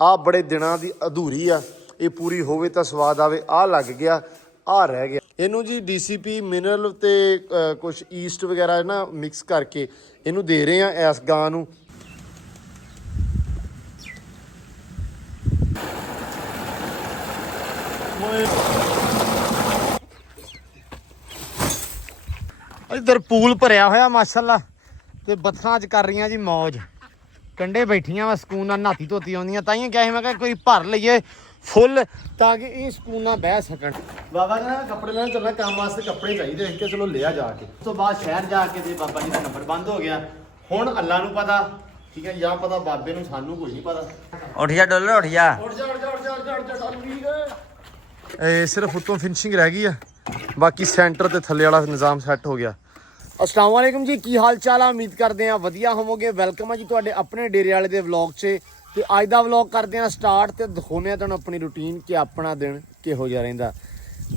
ਆ ਬੜੇ ਦਿਨਾਂ ਦੀ ਅਧੂਰੀ ਆ, ਇਹ ਪੂਰੀ ਹੋਵੇ ਤਾਂ ਸਵਾਦ ਆਵੇ। ਆ ਲੱਗ ਗਿਆ, ਆ ਰਹਿ ਗਿਆ। ਇਹਨੂੰ ਜੀ DCP ਮਿਨਰਲ ਤੇ ਕੁਛ ਈਸਟ ਵਗੈਰਾ ਨਾ ਮਿਕਸ ਕਰਕੇ ਇਹਨੂੰ ਦੇ ਰਹੇ ਆ ਇਸ ਗਾਂ ਨੂੰ। ਇੱਧਰ ਪੂਲ ਭਰਿਆ ਹੋਇਆ ਮਾਸ਼ਾਅੱਲਾ, ਤੇ ਬੱਥਾਂ 'ਚ ਕਰ ਰਹੀਆਂ ਜੀ ਮੌਜ। ਕੰਢੇ ਬੈਠੀਆਂ ਵਾ ਸਕੂਨ ਨਾਲ, ਨਹਾਤੀ ਧੋਤੀ ਆਉਂਦੀਆਂ। ਤਾਂ ਹੀ ਕਿਹਾ ਸੀ ਮੈਂ ਕਿਹਾ ਕੋਈ ਭਰ ਲਈਏ ਫੁੱਲ ਤਾਂ ਕਿ ਇਹ ਸਕੂਨ ਨਾਲ ਬਹਿ ਸਕਣ। ਬਾਬਾ ਨੇ ਕੱਪੜੇ ਲੈਣ ਚੱਲਣਾ, ਕੰਮ ਵਾਸਤੇ ਕੱਪੜੇ ਚਾਹੀਦੇ, ਦੇਖ ਕੇ ਚਲੋ ਲਿਆ ਜਾ ਕੇ। ਉਸ ਤੋਂ ਬਾਅਦ ਸ਼ਹਿਰ ਜਾ ਕੇ ਤੇ ਬਾਬਾ ਜੀ ਦਾ ਨੰਬਰ ਬੰਦ ਹੋ ਗਿਆ। ਹੁਣ ਅੱਲਾ ਨੂੰ ਪਤਾ, ਠੀਕ ਹੈ, ਜਾਂ ਪਤਾ ਬਾਬੇ ਨੂੰ, ਸਾਨੂੰ ਕੁਝ ਨਹੀਂ ਪਤਾ। ਉੱਠ ਜਾ ਡੋਲਰ, ਉੱਠ ਜਾ। ਇਹ ਸਿਰਫ ਉੱਤੋਂ ਫਿਨਿਸ਼ਿੰਗ ਰਹਿ ਗਈ ਆ, ਬਾਕੀ ਸੈਂਟਰ ਤੇ ਥੱਲੇ ਵਾਲਾ ਨਿਜ਼ਾਮ ਸੈੱਟ ਹੋ ਗਿਆ। अस्सलाम वालेकुम जी, की हाल चाल है? उम्मीद करते हैं वधिया होवोगे। वेलकम है जी तुहाडे अपने डेरे वाले दे व्लॉग से। ते अज दा व्लॉग करते हैं स्टार्ट ते दिखाने तुहानूं अपनी रूटीन कि अपना दिन किहो जिहा रहिंदा।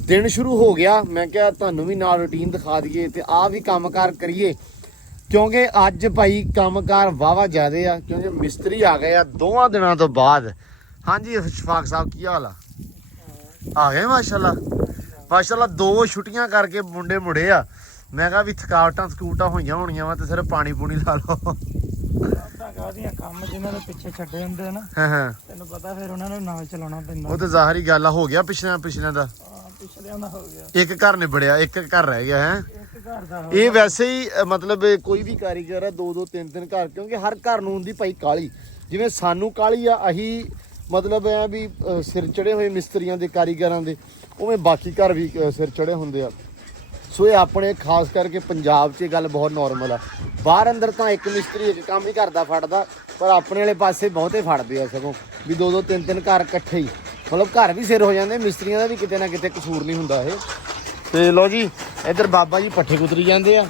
दिन शुरू हो गया, मैं क्या तुहानूं भी नाल रूटीन दिखा दईए ते आ भी कामकार करिए, क्योंकि अज भाई कामकार वाहवा ज़्यादा आ, क्योंकि मिस्त्री आ गए आ 2 दिनों तो बाद। हाँ जी शफाक साहब, की हाल आ गए? माशाल्लाह माशाल्लाह, 2 छुट्टियां करके मुंडे मुड़े आ। मैं कहा भी थकावटां थकूवटां होईयां होणियां वा ते सिर्फ पानी पूनी ला लो। ਕੰਮ ਜਿਨ੍ਹਾਂ ਦੇ ਪਿੱਛੇ ਛੱਡੇ ਹੁੰਦੇ ਨਾ, ਹਾਂ ਤੈਨੂੰ ਪਤਾ ਫਿਰ ਉਹਨਾਂ ਨੂੰ ਨਾਲ ਚਲਾਉਣਾ ਪੈਂਦਾ। ਉਹ ਤੇ ਜ਼ਾਹਰੀ ਗੱਲ ਆ, ਹੋ ਗਿਆ ਪਿਛਲਿਆਂ ਦਾ। ਪਿਛਲਿਆਂ ਦਾ ਹੋ ਗਿਆ, ਇੱਕ ਘਰ ਨਿਬੜਿਆ, ਇੱਕ ਘਰ ਰਹਿ ਗਿਆ ਹੈ। ਇੱਕ ਘਰ ਦਾ ਇਹ ਵੈਸੇ ਹੀ ਮਤਲਬ ਕੋਈ ਵੀ ਕਾਰੀਗਰ ਆ 2-2 3-3 ਘਰ, ਕਿਉਂਕਿ ਹਰ ਘਰ ਨੂੰ ਹੁੰਦੀ ਭਾਈ ਕਾਲੀ। ਜਿਵੇਂ ਸਾਨੂੰ ਕਾਲੀ ਆ, ਅਹੀ ਮਤਲਬ ਐ ਵੀ ਸਿਰ ਚੜੇ ਹੋਏ ਮਿਸਤਰੀਆਂ ਦੇ, ਕਾਰੀਗਰਾਂ ਦੇ, ਉਵੇਂ ਬਾਕੀ ਘਰ ਵੀ ਸਿਰ ਚੜੇ ਹੁੰਦੇ ਆ। ਸੋ ਇਹ ਆਪਣੇ ਖਾਸ ਕਰਕੇ ਪੰਜਾਬ 'ਚ ਇਹ ਗੱਲ ਬਹੁਤ ਨੋਰਮਲ ਆ। ਬਾਹਰ ਅੰਦਰ ਤਾਂ ਇੱਕ ਮਿਸਤਰੀ ਇੱਕ ਕੰਮ ਹੀ ਕਰਦਾ ਫੜਦਾ, ਪਰ ਆਪਣੇ ਵਾਲੇ ਪਾਸੇ ਬਹੁਤੇ ਫੜਦੇ ਆ ਸਗੋਂ, ਵੀ 2-2 3-3 ਘਰ ਇਕੱਠੇ ਹੀ, ਮਤਲਬ ਘਰ ਵੀ ਸਿਰ ਹੋ ਜਾਂਦੇ। ਮਿਸਤਰੀਆਂ ਦਾ ਵੀ ਕਿਤੇ ਨਾ ਕਿਤੇ ਕਸੂਰ ਨਹੀਂ ਹੁੰਦਾ ਇਹ। ਤੇ ਲੋ ਜੀ ਇੱਧਰ ਬਾਬਾ ਜੀ ਪੱਠੇ ਕੁਤਰੀ ਜਾਂਦੇ ਆ।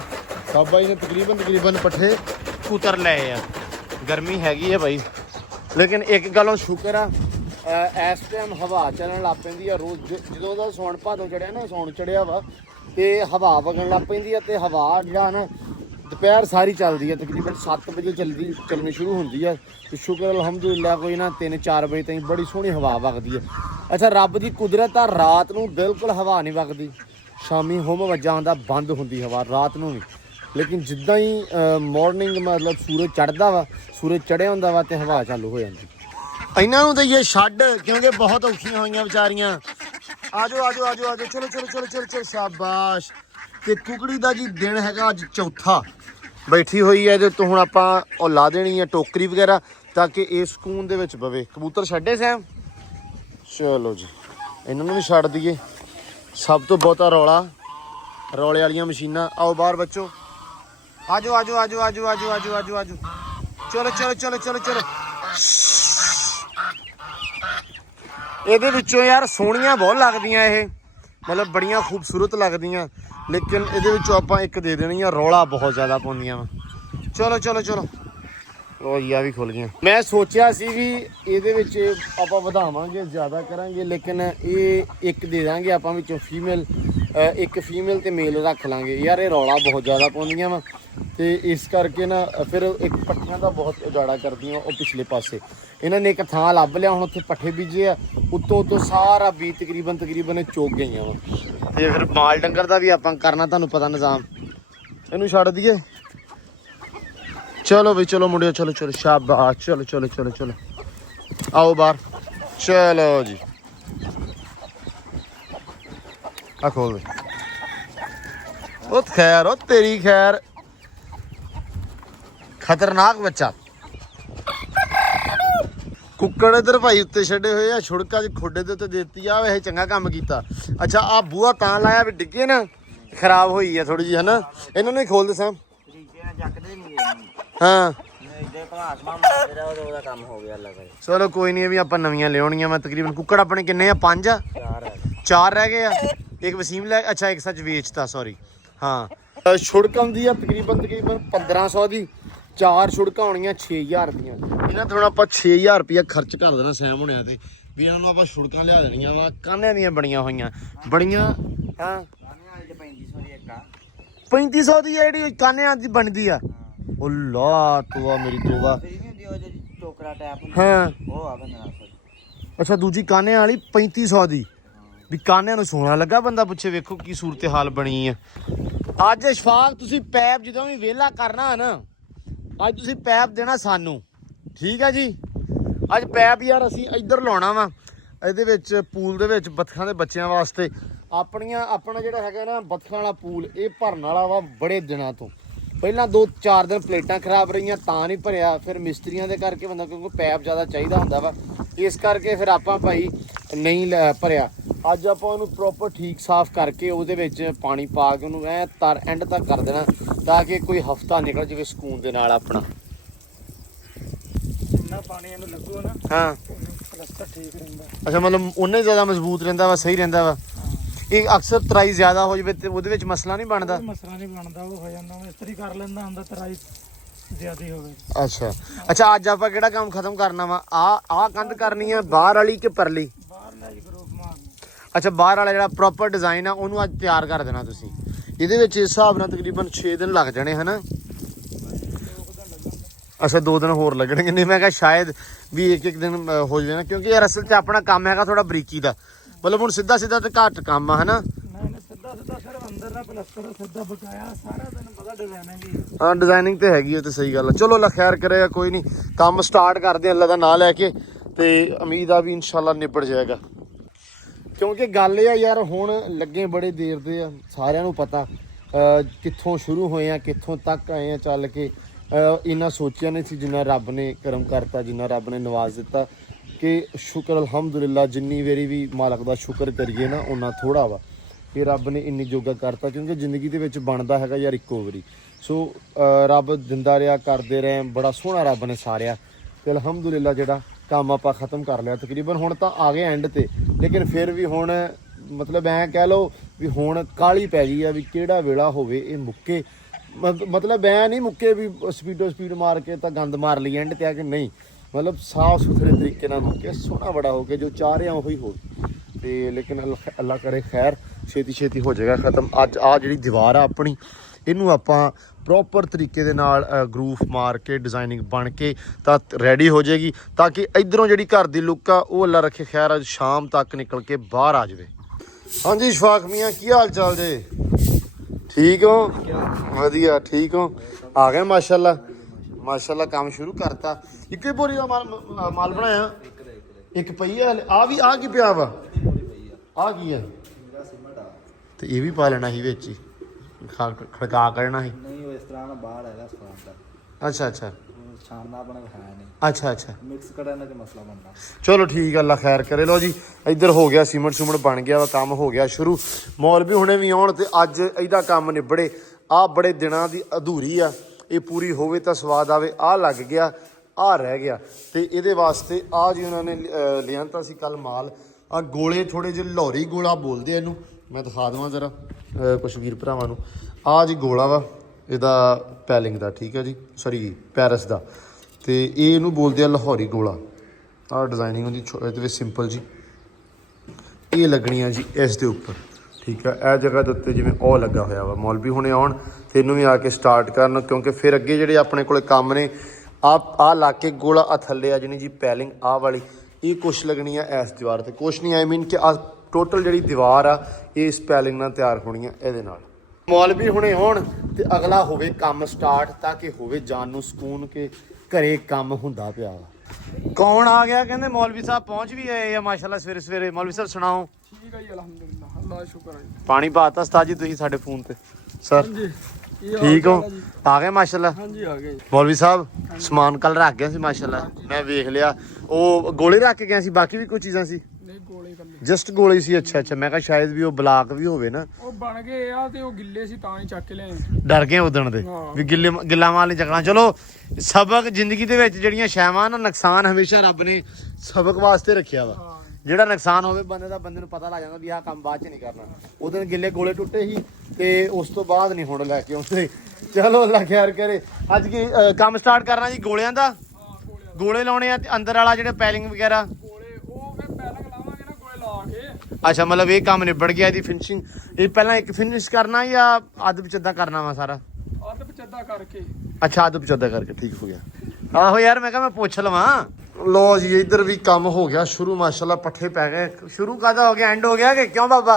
ਬਾਬਾ ਜੀ ਨੇ ਤਕਰੀਬਨ ਪੱਠੇ ਕੁਤਰ ਲਏ ਆ। ਗਰਮੀ ਹੈਗੀ ਆ ਭਾਈ, ਲੇਕਿਨ ਇੱਕ ਗੱਲੋਂ ਸ਼ੁਕਰ ਆ, ਇਸ ਟਾਈਮ ਹਵਾ ਚੱਲਣ ਲੱਗ ਪੈਂਦੀ ਆ। ਰੋਜ਼ ਜਦੋਂ ਦਾ ਸੌਣ ਭਾਦੋਂ ਚੜਿਆ ਨਾ, ਸੌਣ ਚੜਿਆ ਵਾ ਤੇ ਹਵਾ ਵਗਣ ਲੱਗ ਪੈਂਦੀ ਆ। ਤੇ ਹਵਾ ਜਿਹੜਾ ਨਾ ਦੁਪਹਿਰ ਸਾਰੀ ਚੱਲਦੀ ਆ, ਤਕਰੀਬਨ 7 ਵਜੇ ਚੱਲਣੀ ਸ਼ੁਰੂ ਹੁੰਦੀ ਆ। ਤੇ ਸ਼ੁਕਰ ਅਲਹਮਦੁਲਿਲਾ ਕੋਈ ਨਾ 3-4 ਵਜੇ ਤਾਈਂ ਬੜੀ ਸੋਹਣੀ ਹਵਾ ਵਗਦੀ ਆ। ਅੱਛਾ, ਰੱਬ ਦੀ ਕੁਦਰਤ ਆ, ਰਾਤ ਨੂੰ ਬਿਲਕੁਲ ਹਵਾ ਨਹੀਂ ਵਗਦੀ। ਸ਼ਾਮੀ ਹੁਮ ਵੱਜਾਂ ਦਾ ਬੰਦ ਹੁੰਦੀ ਹਵਾ, ਰਾਤ ਨੂੰ ਨਹੀਂ। ਲੇਕਿਨ ਜਿੱਦਾਂ ਹੀ ਮਾਰਨਿੰਗ ਮਤਲਬ ਸੂਰਜ ਚੜ੍ਹਦਾ ਵਾ, ਸੂਰਜ ਚੜ੍ਹਿਆ ਹੁੰਦਾ ਵਾ ਤੇ ਹਵਾ ਚਾਲੂ ਹੋ ਜਾਂਦੀ। ਇਹਨਾਂ ਨੂੰ ਦਈਏ ਛੱਡ, ਕਿਉਂਕਿ ਬਹੁਤ ਔਖੀਆਂ ਹੋਈਆਂ ਵਿਚਾਰੀਆਂ। ਆਜੋ ਚਲੋ ਸ਼ਾਬਾਸ਼। ਤੇ ਕੁਕੜੀ ਦਾ ਜੀ ਦਿਨ ਹੈਗਾ ਅੱਜ ਚੌਥਾ, ਬੈਠੀ ਹੋਈ ਹੈ ਇਹਦੇ ਤੋਂ। ਹੁਣ ਆਪਾਂ ਉਹ ਲਾ ਦੇਣੀ ਹੈ ਟੋਕਰੀ ਵਗੈਰਾ, ਤਾਂ ਕਿ ਇਹ ਸਕੂਨ ਦੇ ਵਿੱਚ ਪਵੇ। ਕਬੂਤਰ ਛੱਡੇ ਸੈਮ, ਚਲੋ ਜੀ ਇਹਨਾਂ ਨੂੰ ਵੀ ਛੱਡ ਦਈਏ। ਸਭ ਤੋਂ ਬਹੁਤਾ ਰੌਲੇ ਵਾਲੀਆਂ ਮਸ਼ੀਨਾਂ। ਆਓ ਬਾਹਰ ਬੱਚੋ, ਆਜੋ ਚਲੋ। ਇਹਦੇ ਵਿੱਚੋਂ ਯਾਰ ਸੋਹਣੀਆਂ ਬਹੁਤ ਲੱਗਦੀਆਂ ਇਹ, ਮਤਲਬ ਬੜੀਆਂ ਖੂਬਸੂਰਤ ਲੱਗਦੀਆਂ, ਲੇਕਿਨ ਇਹਦੇ ਵਿੱਚੋਂ ਆਪਾਂ ਇੱਕ ਦੇ ਦੇਣੀ ਆ, ਰੌਲਾ ਬਹੁਤ ਜ਼ਿਆਦਾ ਪਾਉਂਦੀਆਂ ਵਾ। ਚਲੋ ਉਹ ਯਾ ਵੀ ਖੁੱਲ ਗਈਆਂ। ਮੈਂ ਸੋਚਿਆ ਸੀ ਵੀ ਇਹਦੇ ਵਿੱਚ ਆਪਾਂ ਵਧਾਵਾਂਗੇ, ਜ਼ਿਆਦਾ ਕਰਾਂਗੇ, ਲੇਕਿਨ ਇਹ ਇੱਕ ਦੇ ਦਾਂਗੇ ਆਪਾਂ ਵਿੱਚੋਂ ਫੀਮੇਲ, ਇੱਕ ਫੀਮੇਲ ਤੇ ਮੇਲ ਰੱਖ ਲਾਂਗੇ। ਯਾਰ ਇਹ ਰੌਲਾ ਬਹੁਤ ਜ਼ਿਆਦਾ ਪਾਉਂਦੀਆਂ ਵਾ, ਤੇ ਇਸ ਕਰਕੇ ਨਾ ਫਿਰ ਇੱਕ ਪੱਠਿਆਂ ਦਾ ਬਹੁਤ ਉਜਾੜਾ ਕਰਦੀਆਂ। ਉਹ ਪਿਛਲੇ ਪਾਸੇ ਇਹਨਾਂ ਨੇ ਇੱਕ ਥਾਂ ਲੱਭ ਲਿਆ, ਹੁਣ ਉੱਥੇ ਪੱਠੇ ਬੀਜੇ ਆ। ਉੱਤੋਂ ਸਾਰਾ ਵੀ ਤਕਰੀਬਨ ਚੁੱਕ ਗਈਆਂ ਵਾ। ਤੇ ਫਿਰ ਮਾਲ ਡੰਗਰ ਦਾ ਵੀ ਆਪਾਂ ਕਰਨਾ, ਤੁਹਾਨੂੰ ਪਤਾ ਨਿਜ਼ਾਮ। ਇਹਨੂੰ ਛੱਡ ਦਈਏ। ਚਲੋ ਬਈ ਚਲੋ ਮੁੰਡਿਓ, ਚਲੋ ਸ਼ਾਬਾਸ਼। ਚਲੋ ਆਓ ਬਾਹਰ। ਚਲੋ ਜੀ ਆ ਖੋਲ ਦੇ। ਉਹ ਖੈਰ, ਉਹ ਤੇਰੀ ਖੈਰ। ਖਤਰਨਾਕ ਬੱਚਾ ਕੁੱਕੜ ਇੱਧਰ ਭਾਈ ਉੱਤੇ ਛੱਡੇ ਹੋਏ ਆ, ਛੁੜਕਾ ਚ ਖੋਡੇ ਦੇ ਉੱਤੇ ਦੇਤੀ ਆ। ਵੈਸੇ ਚੰਗਾ ਕੰਮ ਕੀਤਾ। ਅੱਛਾ, ਆ ਬੂਹਾ ਤਾਂ ਲਾਇਆ ਵੀ ਡਿੱਗੇ ਨਾ, ਖਰਾਬ ਹੋਈ ਆ ਥੋੜੀ ਜਿਹੀ, ਹਨਾ। ਇਹਨਾਂ ਨੂੰ ਹੀ ਖੋਲ ਦੇ ਸੈਮ। ਹਾਂ ਚਲੋ ਕੋਈ ਨਹੀਂ, ਵੀ ਆਪਾਂ ਨਵੀਆਂ ਲਿਆਉਣੀਆਂ। ਮੈਂ ਤਕਰੀਬਨ ਕੁੱਕੜ ਆਪਣੇ ਕਿੰਨੇ ਆ? 5 ਆ, 4 ਰਹਿ ਗਏ ਆ। ਇੱਕ ਵਸੀਮ ਲੈ, ਅੱਛਾ ਇੱਕ ਸੱਚ ਵੇਚਤਾ, ਸੌਰੀ। ਹਾਂ ਛੁੜਕ ਆਉਂਦੀ ਆ ਤਕਰੀਬਨ 1500 ਦੀ। 4 ਛੁੜਕਾਂ ਹੋਣੀਆਂ 6000 ਦੀਆਂ। ਇਹਨਾਂ ਤੋਂ ਹੁਣ ਆਪਾਂ 6000 ਰੁਪਇਆ ਖਰਚ ਕਰ ਦੇਣਾ ਸੈਮ ਹੋਣਿਆ ਤੇ, ਵੀ ਇਹਨਾਂ ਨੂੰ ਆਪਾਂ ਛੁੜਕਾਂ ਲਿਆ ਦੇਣੀਆਂ ਵਾ। ਕਾਨਿਆਂ ਦੀਆਂ ਬਣੀਆਂ ਹੋਈਆਂ ਬੜੀਆਂ। ਹਾਂ 3500 ਦੀ ਜਿਹੜੀ ਕਾਨਿਆਂ ਦੀ ਬਣਦੀ ਆ। ਅੱਲਾ ਤੋਬਾ ਮੇਰੀ ਤੋਬਾ। ਟੋਕਰਾ ਟੈਪ ਹਾਂ ਉਹ ਆ 1500 ਅੱਛਾ ਦੂਜੀ ਕਾਨਿਆਂ ਵਾਲੀ 3500 ਦੀ ਵੀ ਕਾਨਿਆਂ ਨੂੰ ਸੋਹਣਾ ਲੱਗਾ ਬੰਦਾ ਪੁੱਛੇ ਵੇਖੋ ਕੀ ਸੂਰਤ ਹਾਲ ਬਣੀ ਆ ਅੱਜ ਇਸ਼ਫਾਕ ਤੁਸੀਂ ਪੈਪ ਜਦੋਂ ਵੀ ਵਿਹਲਾ ਕਰਨਾ ਹੈ ਨਾ ਅੱਜ ਤੁਸੀਂ ਪੈਪ ਦੇਣਾ ਸਾਨੂੰ ਠੀਕ ਆ ਜੀ ਅੱਜ ਪੈਪ ਯਾਰ ਅਸੀਂ ਇੱਧਰ ਲਾਉਣਾ ਵਾ ਇਹਦੇ ਵਿੱਚ ਪੂਲ ਦੇ ਵਿੱਚ ਬੱਤਖਾਂ ਦੇ ਬੱਚਿਆਂ ਵਾਸਤੇ ਆਪਣਾ ਜਿਹੜਾ ਹੈਗਾ ਨਾ ਬੱਤਖਾਂ ਵਾਲਾ ਪੂਲ ਇਹ ਭਰਨ ਵਾਲਾ ਵਾ ਬੜੇ ਦਿਨਾਂ ਤੋਂ ਪਹਿਲਾਂ 2-4 ਦਿਨ ਪਲੇਟਾਂ ਖਰਾਬ ਰਹੀਆਂ ਤਾਂ ਨਹੀਂ ਭਰਿਆ ਫਿਰ ਮਿਸਤਰੀਆਂ ਦੇ ਕਰਕੇ ਬੰਦਾ ਕਿਉਂਕਿ ਪੈਪ ਜ਼ਿਆਦਾ ਚਾਹੀਦਾ ਹੁੰਦਾ ਵਾ ਇਸ ਕਰਕੇ ਫਿਰ ਆਪਾਂ ਭਾਈ ਨਹੀਂ ਭਰਿਆ ਅੱਜ ਆਪਾਂ ਉਹਨੂੰ ਪ੍ਰੋਪਰ ਠੀਕ ਸਾਫ਼ ਕਰਕੇ ਉਹਦੇ ਵਿੱਚ ਪਾਣੀ ਪਾ ਕੇ ਉਹਨੂੰ ਐ ਤਰ ਐਂਡ ਤੱਕ ਕਰ ਦੇਣਾ ਤਾਂ ਕਿ ਕੋਈ ਹਫਤਾ ਨਿਕਲ ਜਾਵੇ ਸਕੂਨ ਦੇ ਨਾਲ ਆਪਣਾ ਜਿੰਨਾ ਪਾਣੀ ਇਹਨੂੰ ਲੱਗੂ ਨਾ ਹਾਂ ਪਲਸਤਰ ਠੀਕ ਰਹਿੰਦਾ ਅੱਛਾ ਮਤਲਬ ਉਹਨੇ ਜ਼ਿਆਦਾ ਮਜ਼ਬੂਤ ਰਹਿੰਦਾ ਵਾ ਸਹੀ ਰਹਿੰਦਾ ਵਾ ਇਹ ਅਕਸਰ ਤਰਾਈ ਜ਼ਿਆਦਾ ਹੋ ਜਾਵੇ ਤੇ ਉਹਦੇ ਵਿੱਚ ਮਸਲਾ ਨਹੀਂ ਬਣਦਾ ਮਸਲਾ ਨਹੀਂ ਬਣਦਾ ਉਹ ਹੋ ਜਾਂਦਾ ਮਿਸਤਰੀ ਕਰ ਲੈਂਦਾ ਹੁੰਦਾ ਤਰਾਈ ਜ਼ਿਆਦੀ ਹੋਵੇ ਅੱਛਾ ਅੱਜ ਆਪਾਂ ਕਿਹੜਾ ਕੰਮ ਖਤਮ ਕਰਨਾ ਵਾ ਆ ਕੰਧ ਕਰਨੀ ਆ ਬਾਹਰ ਵਾਲੀ ਕਿ ਪਰਲੀ ਬਾਹਰਲਾ ਹੀ ਗਰੁੱਪ ਮਾਰਨਾ ਅੱਛਾ ਬਾਹਰ ਵਾਲਾ ਜਿਹੜਾ ਪ੍ਰੋਪਰ ਡਿਜ਼ਾਈਨ ਆ ਉਹਨੂੰ ਅੱਜ ਤਿਆਰ ਕਰ ਦੇਣਾ ਤੁਸੀਂ ਇਹਦੇ ਵਿੱਚ ਇਸ ਹਿਸਾਬ ਨਾਲ ਤਕਰੀਬਨ 6 ਦਿਨ ਲੱਗ ਜਾਣੇ ਹਨਾ ਅੱਛਾ 2 ਦਿਨ ਹੋਰ ਲੱਗਣਗੇ ਨਹੀਂ ਮੈਂ ਕਿਹਾ ਸ਼ਾਇਦ ਵੀ ਇੱਕ ਦਿਨ ਹੋ ਜਾਵੇ ਨਾ ਕਿਉਂਕਿ ਯਾਰ ਅਸਲ 'ਚ ਆਪਣਾ ਕੰਮ ਹੈਗਾ ਥੋੜਾ ਬਰੀਕੀ ਦਾ ਮਤਲਬ ਹੁਣ ਸਿੱਧਾ ਤੇ ਘੱਟ ਕੰਮ ਆ ਹਨਾ ਨਹੀਂ ਸਿੱਧਾ ਸਿਰਫ ਅੰਦਰ ਦਾ ਪਲਸਤਰ ਸਿੱਧਾ ਬਕਾਇਆ ਸਾਰਾ ਦਿਨ ਪਤਾ ਡਿਜ਼ਾਈਨਿੰਗ ਹੀ ਹਾਂ ਡਿਜ਼ਾਈਨਿੰਗ ਤੇ ਹੈਗੀ ਉਹ ਤੇ ਸਹੀ ਗੱਲ ਆ ਚਲੋ ਅੱਲਾ ਖੈਰ ਕਰੇਗਾ ਕੋਈ ਨਹੀਂ ਕੰਮ ਸਟਾਰਟ ਕਰਦੇ ਅੱਲਾ ਦਾ ਨਾਂ ਲੈ ਕੇ ਤੇ ਉਮੀਦ ਆ ਵੀ ਇਨਸ਼ਾਅੱਲਾ ਨਿਬੜ ਜਾਏਗਾ ਕਿਉਂਕਿ ਗੱਲ ਇਹ ਆ ਯਾਰ ਹੁਣ ਲੱਗੇ ਬੜੇ ਦੇਰ ਦੇ ਆ ਸਾਰਿਆਂ ਨੂੰ ਪਤਾ ਕਿੱਥੋਂ ਸ਼ੁਰੂ ਹੋਏ ਆ ਕਿੱਥੋਂ ਤੱਕ ਆਏ ਆ ਚੱਲ ਕੇ ਇੰਨਾ ਸੋਚਿਆ ਨਹੀਂ ਸੀ ਜਿੰਨਾ ਰੱਬ ਨੇ ਕਰਮ ਕਰਤਾ ਜਿੰਨਾ ਰੱਬ ਨੇ ਨਵਾਜ਼ ਦਿੱਤਾ ਕਿ ਸ਼ੁਕਰ ਅਲਹਮਦੁਲਿਲਾ ਜਿੰਨੀ ਵਾਰੀ ਵੀ ਮਾਲਕ ਦਾ ਸ਼ੁਕਰ ਕਰੀਏ ਨਾ ਉਹਨਾਂ ਥੋੜਾ ਵਾ ਕਿ ਰੱਬ ਨੇ ਇੰਨੀ ਜੋਗਾ ਕਰਤਾ ਕਿਉਂਕਿ ਜ਼ਿੰਦਗੀ ਦੇ ਵਿੱਚ ਬਣਦਾ ਹੈਗਾ ਯਾਰ ਇੱਕੋ ਵਾਰੀ ਸੋ ਰੱਬ ਦਿੰਦਾ ਰਿਹਾ ਕਰਦੇ ਰਹੇ ਬੜਾ ਸੋਹਣਾ ਰੱਬ ਨੇ ਸਾਰਿਆ ਤੇ ਅਲਹਮਦੁਲਿਲਾ ਜਿਹੜਾ ਕੰਮ ਆਪਾਂ ਖਤਮ ਕਰ ਲਿਆ ਤਕਰੀਬਨ ਹੁਣ ਤਾਂ ਆ ਗਏ ਐਂਡ ਤੇ ਲੇਕਿਨ ਫਿਰ ਵੀ ਹੁਣ ਮਤਲਬ ਐਂ ਕਹਿ ਲਓ ਵੀ ਹੁਣ ਕਾਹਲੀ ਪੈ ਗਈ ਆ ਵੀ ਕਿਹੜਾ ਵੇਲਾ ਹੋਵੇ ਇਹ ਮੁੱਕੇ ਮਤਲਬ ਐਂ ਨਹੀਂ ਮੁੱਕੇ ਵੀ ਸਪੀਡ ਮਾਰ ਕੇ ਤਾਂ ਗੰਦ ਮਾਰ ਲਈ ਐਂਡ ਤੇ ਆ ਕਿ ਨਹੀਂ ਮਤਲਬ ਸਾਫ ਸੁਥਰੇ ਤਰੀਕੇ ਨਾਲ ਮੁੱਕੇ ਸੋਹਣਾ ਬੜਾ ਹੋ ਕੇ ਜੋ ਚਾਹ ਰਿਹਾ ਉਹੀ ਹੋ ਤੇ ਲੇਕਿਨ ਅੱਲਾ ਕਰੇ ਖੈਰ ਛੇਤੀ ਹੋ ਜਾਏਗਾ ਖਤਮ ਅੱਜ ਆ ਜਿਹੜੀ ਦੀਵਾਰ ਆ ਆਪਣੀ ਇਹਨੂੰ ਆਪਾਂ ਪ੍ਰੋਪਰ ਤਰੀਕੇ ਦੇ ਨਾਲ ਗਰੂਫ ਮਾਰ ਕੇ ਡਿਜ਼ਾਈਨਿੰਗ ਬਣ ਕੇ ਤਾਂ ਰੈਡੀ ਹੋ ਜਾਏਗੀ ਤਾਂ ਕਿ ਇਧਰੋਂ ਜਿਹੜੀ ਘਰ ਦੀ ਲੁੱਕ ਆ ਉਹ ਅੱਲਾ ਰੱਖੇ ਖੈਰ ਅੱਜ ਸ਼ਾਮ ਤੱਕ ਨਿਕਲ ਕੇ ਬਾਹਰ ਆ ਜਾਵੇ ਹਾਂਜੀ ਇਸ਼ਫਾਕ ਮੀਆਂ ਕੀ ਹਾਲ ਚਾਲ ਜੇ ਠੀਕ ਹੋ ਵਧੀਆ ਠੀਕ ਹੋ ਆ ਗਏ ਮਾਸ਼ਾਅੱਲਾ ਕੰਮ ਸ਼ੁਰੂ ਕਰਤਾ ਇੱਕੇ ਬੋਰੀ ਦਾ ਮਾਲ ਬਣਾਇਆ ਇੱਕ ਪਈ ਆ ਵੀ ਆ ਕੀ ਪਿਆ ਵਾ ਆ ਕੀ ਆ ਤੇ ਇਹ ਵੀ ਪਾ ਲੈਣਾ ਸੀ ਵਿੱਚ ਹੀ ਖੜਕਾ ਕਰਨਾ ਸੀ ਨਹੀਂ ਉਹ ਇਸ ਤਰ੍ਹਾਂ ਨਾਲ ਬਾਹਰ ਹੈਗਾ ਸਵਾਦ ਦਾ ਅੱਛਾ ਛਾਣਨਾ ਆਪਣਾ ਖਾਇਆ ਨਹੀਂ ਅੱਛਾ ਮਿਕਸ ਕਰਨ ਦਾ ਮਸਲਾ ਬਣਦਾ ਚਲੋ ਠੀਕ ਆ ਅੱਲਾ ਖੈਰ ਕਰੇ ਲੋ ਜੀ ਇੱਧਰ ਹੋ ਗਿਆ ਸੀਮੈਂਟ ਬਣ ਗਿਆ ਵਾ ਕੰਮ ਹੋ ਗਿਆ ਸ਼ੁਰੂ ਮੌਲਵੀ ਹੁਣੇ ਵੀ ਆਉਣ ਤੇ ਅੱਜ ਇਹਦਾ ਕੰਮ ਨਿਬੜੇ ਆ ਬੜੇ ਦਿਨਾਂ ਦੀ ਅਧੂਰੀ ਆ ਇਹ ਪੂਰੀ ਹੋਵੇ ਤਾਂ ਸਵਾਦ ਆਵੇ ਆ ਲੱਗ ਗਿਆ ਆ ਰਹਿ ਗਿਆ ਤੇ ਇਹਦੇ ਵਾਸਤੇ ਆ ਜੀ ਉਹਨਾਂ ਨੇ ਲਿਆਂਤਾ ਸੀ ਕੱਲ ਮਾਲ ਆ ਗੋਲੇ ਥੋੜੇ ਜਿਹੇ ਲਾਹੌਰੀ ਗੋਲਾ ਬੋਲਦੇ ਆ ਇਹਨੂੰ ਮੈਂ ਦਿਖਾ ਦੇਵਾਂ ਜ਼ਰਾ ਕੁਛ ਵੀਰ ਭਰਾਵਾਂ ਨੂੰ ਆ ਜੀ ਗੋਲਾ ਵਾ ਇਹਦਾ ਪੈਲਿੰਗ ਦਾ ਠੀਕ ਹੈ ਜੀ ਸੌਰੀ ਪੈਰਿਸ ਦਾ ਤੇ ਇਹ ਇਹਨੂੰ ਬੋਲਦੇ ਆ ਲਾਹੌਰੀ ਗੋਲਾ ਆਹ ਡਿਜ਼ਾਈਨਿੰਗ ਉਹਦੀ ਇਹਦੇ ਵਿੱਚ ਸਿੰਪਲ ਜੀ ਇਹ ਲੱਗਣੀਆਂ ਜੀ ਇਸ ਦੇ ਉੱਪਰ ਠੀਕ ਹੈ ਇਹ ਜਗ੍ਹਾ ਦੇ ਉੱਤੇ ਜਿਵੇਂ ਉਹ ਲੱਗਾ ਹੋਇਆ ਵਾ ਮੌਲਵੀ ਹੁਣੇ ਆਉਣ ਤੇ ਇਹਨੂੰ ਵੀ ਆ ਕੇ ਸਟਾਰਟ ਕਰਨ ਕਿਉਂਕਿ ਫਿਰ ਅੱਗੇ ਜਿਹੜੇ ਆਪਣੇ ਕੋਲੇ ਕੰਮ ਨੇ ਆ ਲਾ ਕੇ ਗੋਲਾ ਆ ਥੱਲੇ ਆ ਜਣੀ ਜੀ ਪੈਲਿੰਗ ਆਹ ਵਾਲੀ ਇਹ ਕੁਛ ਲੱਗਣੀ ਆ ਇਸ ਦੀਵਾਰ ਤੇ ਕੁਛ ਨਹੀਂ ਆਈ ਮੀਨ ਕਿ ਆ ਟੋਟਲ ਜਿਹੜੀ ਦੀਵਾਰ ਆ ਇਹ ਸਪੈਲਿੰਗ ਨਾਲ ਤਿਆਰ ਹੋਣੀ ਆ ਇਹਦੇ ਨਾਲ ਮੌਲਵੀ ਹੁਣੇ ਹੋਣ ਤੇ ਅਗਲਾ ਹੋਵੇ ਕੰਮ ਸਟਾਰਟ ਤਾਂ ਕਿ ਹੋਵੇ ਜਾਨ ਨੂੰ ਸਕੂਨ ਕੇ ਘਰੇ ਕੰਮ ਹੁੰਦਾ ਪਿਆ ਵਾ ਕੌਣ ਆ ਗਿਆ ਕਹਿੰਦੇ ਮੌਲਵੀ ਸਾਹਿਬ ਪਹੁੰਚ ਵੀ ਗਏ ਆ ਮਾਸ਼ਾਅੱਲਾ ਸਵੇਰੇ ਮੌਲਵੀ ਸਾਹਿਬ ਸੁਣਾਓ ਠੀਕ ਹੈ ਜੀ ਅਲਹਮਦੁਲਿਲਾ ਅੱਲਾਹ ਦਾ ਸ਼ੁਕਰ ਹੈ ਪਾਣੀ ਪਾਤਾ ਉਸਤਾਦ ਜੀ ਤੁਸੀਂ ਸਾਡੇ ਫੋਨ ਤੇ ਸਰ ਠੀਕ ਹੋ ਆ ਗਏ ਮਾਸ਼ਾਅੱਲਾ ਹਾਂਜੀ ਆ ਗਏ ਮੌਲਵੀ ਸਾਹਿਬ ਸਮਾਨ ਕੱਲ ਰੱਖ ਗਿਆ ਸੀ ਮਾਸ਼ਾਅੱਲਾ ਮੈਂ ਵੇਖ ਲਿਆ ਉਹ ਗੋਲੇ ਰੱਖ ਕੇ ਗਿਆ ਸੀ ਬਾਕੀ ਵੀ ਕੋਈ ਚੀਜ਼ਾਂ ਸੀ ਨਹੀਂ ਗੋਲੇ ਕੱਲੇ ਜਸਟ ਗੋਲੇ ਸੀ ਅੱਛਾ ਮੈਂ ਕਿਹਾ ਸ਼ਾਇਦ ਵੀ ਉਹ ਬਲਾਕ ਵੀ ਹੋਵੇ ਨਾ ਉਹ ਬਣ ਗਏ ਆ ਤੇ ਉਹ ਗਿੱਲੇ ਸੀ ਤਾਂ ਹੀ ਚੱਕ ਕੇ ਲਿਆਏ ਡਰ ਗਏ ਉਦਣ ਦੇ ਵੀ ਗਿੱਲਾ ਮਾਲ ਨਹੀਂ ਚੱਕਣਾ ਚਲੋ ਸਬਕ ਜ਼ਿੰਦਗੀ ਦੇ ਵਿੱਚ ਜਿਹੜੀਆਂ ਸ਼ੈਵਾਂ ਨਾ ਨੁਕਸਾਨ ਹਮੇਸ਼ਾ ਰੱਬ ਨੇ ਸਬਕ ਵਾਸਤੇ ਰੱਖਿਆ ਵਾ ਜਿਹੜਾ ਨੁਕਸਾਨ ਹੋਵੇ ਬੰਦੇ ਨੂੰ ਪਤਾ ਲੱਗ ਜਾਂਦਾ ਵੀ ਆਹ ਕੰਮ ਬਾਅਦ ਚ ਨਹੀਂ ਕਰਨਾ ਉਹਦੇ ਗਿੱਲੇ ਗੋਲੇ ਟੁੱਟੇ ਸੀ ਤੇ ਉਸ ਤੋਂ ਬਾਅਦ ਨਹੀਂ ਹੁਣ ਲੈ ਕੇ ਆਉਂਦੇ ਚਲੋ ਅੱਲਾ ਖੈਰ ਕਰੇ ਅੱਜ ਕੀ ਕੰਮ ਸਟਾਰਟ ਕਰਨਾ ਜੀ ਗੋਲਿਆਂ ਦਾ ਗੋਲੇ ਲਾਉਣੇ ਆ ਤੇ ਅੰਦਰ ਵਾਲਾ ਜਿਹੜੇ ਪੈਲਿੰਗ ਵਗੈਰਾ ਗੋਲੇ ਉਹ ਫਿਰ ਪੈਲਿੰਗ ਲਾਵਾਂਗੇ ਨਾ ਗੋਲੇ ਲਾ ਕੇ ਅੱਛਾ ਮਤਲਬ ਇਹ ਕੰਮ ਨਿਬੜ ਗਿਆ ਇਹਦੀ ਫਿਨਿਸ਼ਿੰਗ ਇਹ ਪਹਿਲਾਂ ਇੱਕ ਫਿਨਿਸ਼ ਕਰਨਾ ਜਾਂ ਅੱਧ ਵਿੱਚ ਅੱਧਾ ਕਰਨਾ ਵਾ ਸਾਰਾ ਅੱਧ ਪਚੱਦਾ ਕਰਕੇ ਅੱਛਾ ਅੱਧ ਵਿੱਚ ਅੱਧਾ ਕਰਕੇ ਠੀਕ ਹੋ ਗਿਆ ਆਹੋ ਯਾਰ ਮੈਂ ਕਿਹਾ ਮੈਂ ਪੁੱਛ ਲਵਾਂ। ਲੋ ਜੀ ਇੱਧਰ ਵੀ ਕੰਮ ਹੋ ਗਿਆ ਸ਼ੁਰੂ, ਮਾਸ਼ਾਅੱਲਾ ਪੱਠੇ ਪੈ ਗਏ। ਸ਼ੁਰੂ ਕਾਹਦਾ ਹੋ ਗਿਆ, ਐਂਡ ਹੋ ਗਿਆ ਕਿ ਕਿਉਂ ਬਾਬਾ?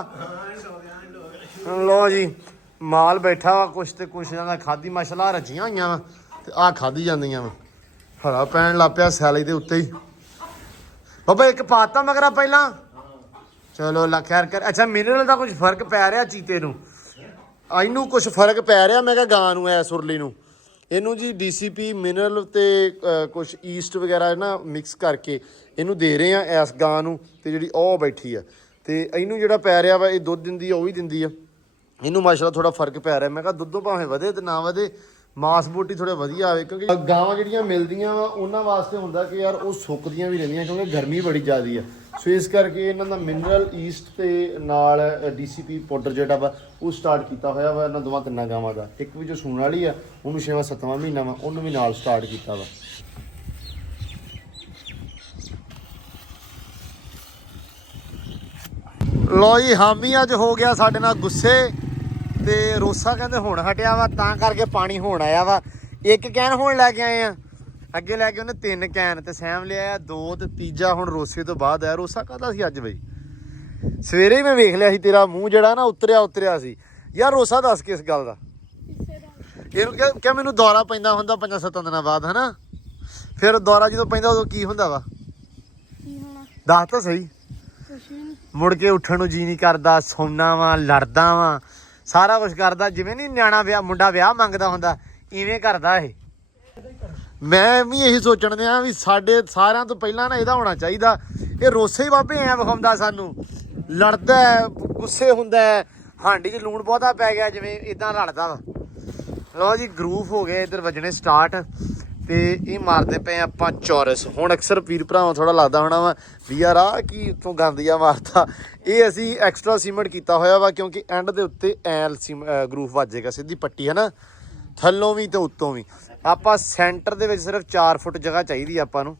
ਲੋ ਜੀ ਮਾਲ ਬੈਠਾ ਵਾ, ਕੁਛ ਤੇ ਕੁਛ ਇਹਨਾਂ ਦਾ ਖਾਦੀ ਮਾਸ਼ਾਅੱਲਾ ਰੱਜੀਆਂ ਹੋਈਆਂ ਵਾ ਤੇ ਆਹ ਖਾਦੀ ਜਾਂਦੀਆਂ ਵਾ। ਹਰਾ ਪੈਣ ਲੱਗ ਪਿਆ ਸੈਲੀ ਦੇ ਉੱਤੇ ਹੀ। ਬਾਬਾ ਇੱਕ ਪਾਤਾ ਮਗਰਾ ਪਹਿਲਾਂ, ਚਲੋ ਲਾ ਖੈਰ ਕਰ। ਅੱਛਾ ਮਿਨਰਲ ਦਾ ਕੁਝ ਫਰਕ ਪੈ ਰਿਹਾ ਚੀਤੇ ਨੂੰ, ਇਹਨੂੰ ਕੁਝ ਫਰਕ ਪੈ ਰਿਹਾ। ਮੈਂ ਕਿਹਾ ਗਾਂ ਨੂੰ ਐ ਸੁਰਲੀ ਨੂੰ ਇਹਨੂੰ ਜੀ ਡੀਸੀਪੀ ਮਿਨਰਲ ਤੇ ਕੁਝ ਈਸਟ ਵਗੈਰਾ ਨਾ ਮਿਕਸ ਕਰਕੇ ਇਹਨੂੰ ਦੇ ਰਹੇ ਆ ਇਸ ਗਾਂ ਨੂੰ। ਤੇ ਜਿਹੜੀ ਉਹ ਬੈਠੀ ਆ ਤੇ ਇਹਨੂੰ ਜਿਹੜਾ ਪੈ ਰਿਹਾ ਵਾ, ਇਹ ਦੁੱਧ ਦਿੰਦੀ ਆ ਉਹ ਵੀ ਦਿੰਦੀ ਆ। ਇਹਨੂੰ ਮਾਸ਼ਾਅੱਲਾ ਥੋੜਾ ਫਰਕ ਪੈ ਰਿਹਾ। ਮੈਂ ਕਿਹਾ ਦੁੱਧੋਂ ਭਾਵੇਂ ਵਧੇ ਤੇ ਨਾ ਵਧੇ, ਮਾਸ ਬੋਟੀ ਥੋੜਾ ਵਧੀਆ ਆਵੇ, ਕਿਉਂਕਿ ਗਾਵਾਂ ਜਿਹੜੀਆਂ ਮਿਲਦੀਆਂ ਵਾ ਉਹਨਾਂ ਵਾਸਤੇ ਹੁੰਦਾ ਕਿ ਯਾਰ ਉਹ ਸੁੱਕਦੀਆਂ ਵੀ ਰਹਿੰਦੀਆਂ ਕਿਉਂਕਿ ਗਰਮੀ ਬੜੀ ਜ਼ਿਆਦੀ ਆ। ਸੋ ਇਸ ਕਰਕੇ ਇਹਨਾਂ ਦਾ ਮਿਨਰਲ ਈਸਟ ਤੇ ਨਾਲ ਡੀਸੀਪੀ ਪਾਊਡਰ ਜਿਹੜਾ ਵਾ ਉਹ ਸਟਾਰਟ ਕੀਤਾ ਹੋਇਆ ਵਾ ਇਹਨਾਂ ਦੋਵਾਂ ਤਿੰਨਾਂ ਗਾਵਾਂ ਦਾ। ਇੱਕ ਵੀ ਜੋ ਸੂਣ ਵਾਲੀ ਆ ਉਹਨੂੰ 6ਵਾਂ-7ਵਾਂ ਮਹੀਨਾ ਵਾ, ਉਹਨੂੰ ਵੀ ਨਾਲ ਸਟਾਰਟ ਕੀਤਾ ਵਾ। ਲੋ ਜੀ ਹਾਮੀ ਅੱਜ ਹੋ ਗਿਆ ਸਾਡੇ ਨਾਲ ਗੁੱਸੇ ਤੇ ਰੋਸਾ ਕਹਿੰਦੇ ਹੁਣ ਹਟਿਆ ਵਾ, ਤਾਂ ਕਰਕੇ ਪਾਣੀ ਹੋਣ ਆਇਆ ਵਾ। ਇੱਕ ਕੈਨ ਹੁਣ ਲੈ ਕੇ ਆਏ ਆ, ਅੱਗੇ ਲੈ ਕੇ ਉਹਨੇ 3 ਕੈਨ ਤੇ ਸੈਮ ਲਿਆ 2 ਤੇ ਤੀਜਾ ਹੁਣ ਰੋਸੇ ਤੋਂ ਬਾਅਦ ਆਇਆ। ਰੋਸਾ ਕਾਹਦਾ ਸੀ ਅੱਜ ਬਈ? ਸਵੇਰੇ ਹੀ ਮੈਂ ਵੇਖ ਲਿਆ ਸੀ ਤੇਰਾ ਮੂੰਹ ਜਿਹੜਾ ਨਾ ਉਤਰਿਆ ਸੀ ਯਾਰ। ਰੋਸਾ ਦੱਸ ਕਿਸ ਗੱਲ ਦਾ? ਇਹਨੂੰ ਕਿਹਾ ਮੈਨੂੰ ਦੌਰਾ ਪੈਂਦਾ ਹੁੰਦਾ 5-7 ਦਿਨਾਂ ਬਾਅਦ, ਹਨਾ? ਫਿਰ ਦੌਰਾ ਜਦੋਂ ਪੈਂਦਾ ਉਦੋਂ ਕੀ ਹੁੰਦਾ ਵਾ? ਦੱਸ ਤਾਂ ਸਹੀ। ਮੁੜ ਕੇ ਉੱਠਣ ਨੂੰ ਜੀ ਨਹੀਂ ਕਰਦਾ, ਸੌਣਾ ਵਾ, ਲੜਦਾ ਵਾ, ਸਾਰਾ ਕੁਝ ਕਰਦਾ। ਜਿਵੇਂ ਨਹੀਂ ਨਿਆਣਾ ਵਿਆਹ ਮੁੰਡਾ ਵਿਆਹ ਮੰਗਦਾ ਹੁੰਦਾ ਇਵੇਂ ਕਰਦਾ ਇਹ। ਮੈਂ ਵੀ ਇਹੀ ਸੋਚਣ ਦਿਆਂ ਵੀ ਸਾਡੇ ਸਾਰਿਆਂ ਤੋਂ ਪਹਿਲਾਂ ਨਾ ਇਹਦਾ ਹੋਣਾ ਚਾਹੀਦਾ। ਇਹ ਰੋਸੇ ਹੀ ਬਾਬੇ ਐ ਵਿਖਾਉਂਦਾ ਸਾਨੂੰ, ਲੜਦਾ ਗੁੱਸੇ ਹੁੰਦਾ, ਹਾਂਡੀ 'ਚ ਲੂਣ ਬਹੁਤਾ ਪੈ ਗਿਆ ਜਿਵੇਂ ਇਦਾਂ ਲੜਦਾ ਵਾ। ਲਓ ਜੀ ਗਰੂਪ ਹੋ ਗਏ ਇੱਧਰ ਵੱਜਣੇ ਸਟਾਰਟ ਤੇ ਇਹ ਮਾਰਦੇ ਪਏ ਆਪਾਂ ਚੌਰਸ। ਹੁਣ ਅਕਸਰ ਵੀਰ ਭਰਾਵਾਂ ਥੋੜਾ ਲੱਗਦਾ ਹੋਣਾ ਵਾ ਵੀ ਯਾਰ ਆਹ ਕੀ ਉੱਥੋਂ ਗੰਦਿਆ ਮਾਰਤਾ। ਇਹ ਅਸੀਂ ਐਕਸਟਰਾ ਸੀਮੈਂਟ ਕੀਤਾ ਹੋਇਆ ਵਾ ਕਿਉਂਕਿ ਐਂਡ ਦੇ ਉੱਤੇ ਐਲ ਗਰੂਪ ਵੱਜੇਗਾ ਸਿੱਧੀ ਪੱਟੀ, ਹਨਾ? ਥੱਲੋਂ ਵੀ ਤੇ ਉੱਤੋਂ ਵੀ। ਆਪਾਂ ਸੈਂਟਰ ਦੇ ਵਿੱਚ ਸਿਰਫ 4 ਫੁੱਟ ਜਗ੍ਹਾ ਚਾਹੀਦੀ ਆਪਾਂ ਨੂੰ।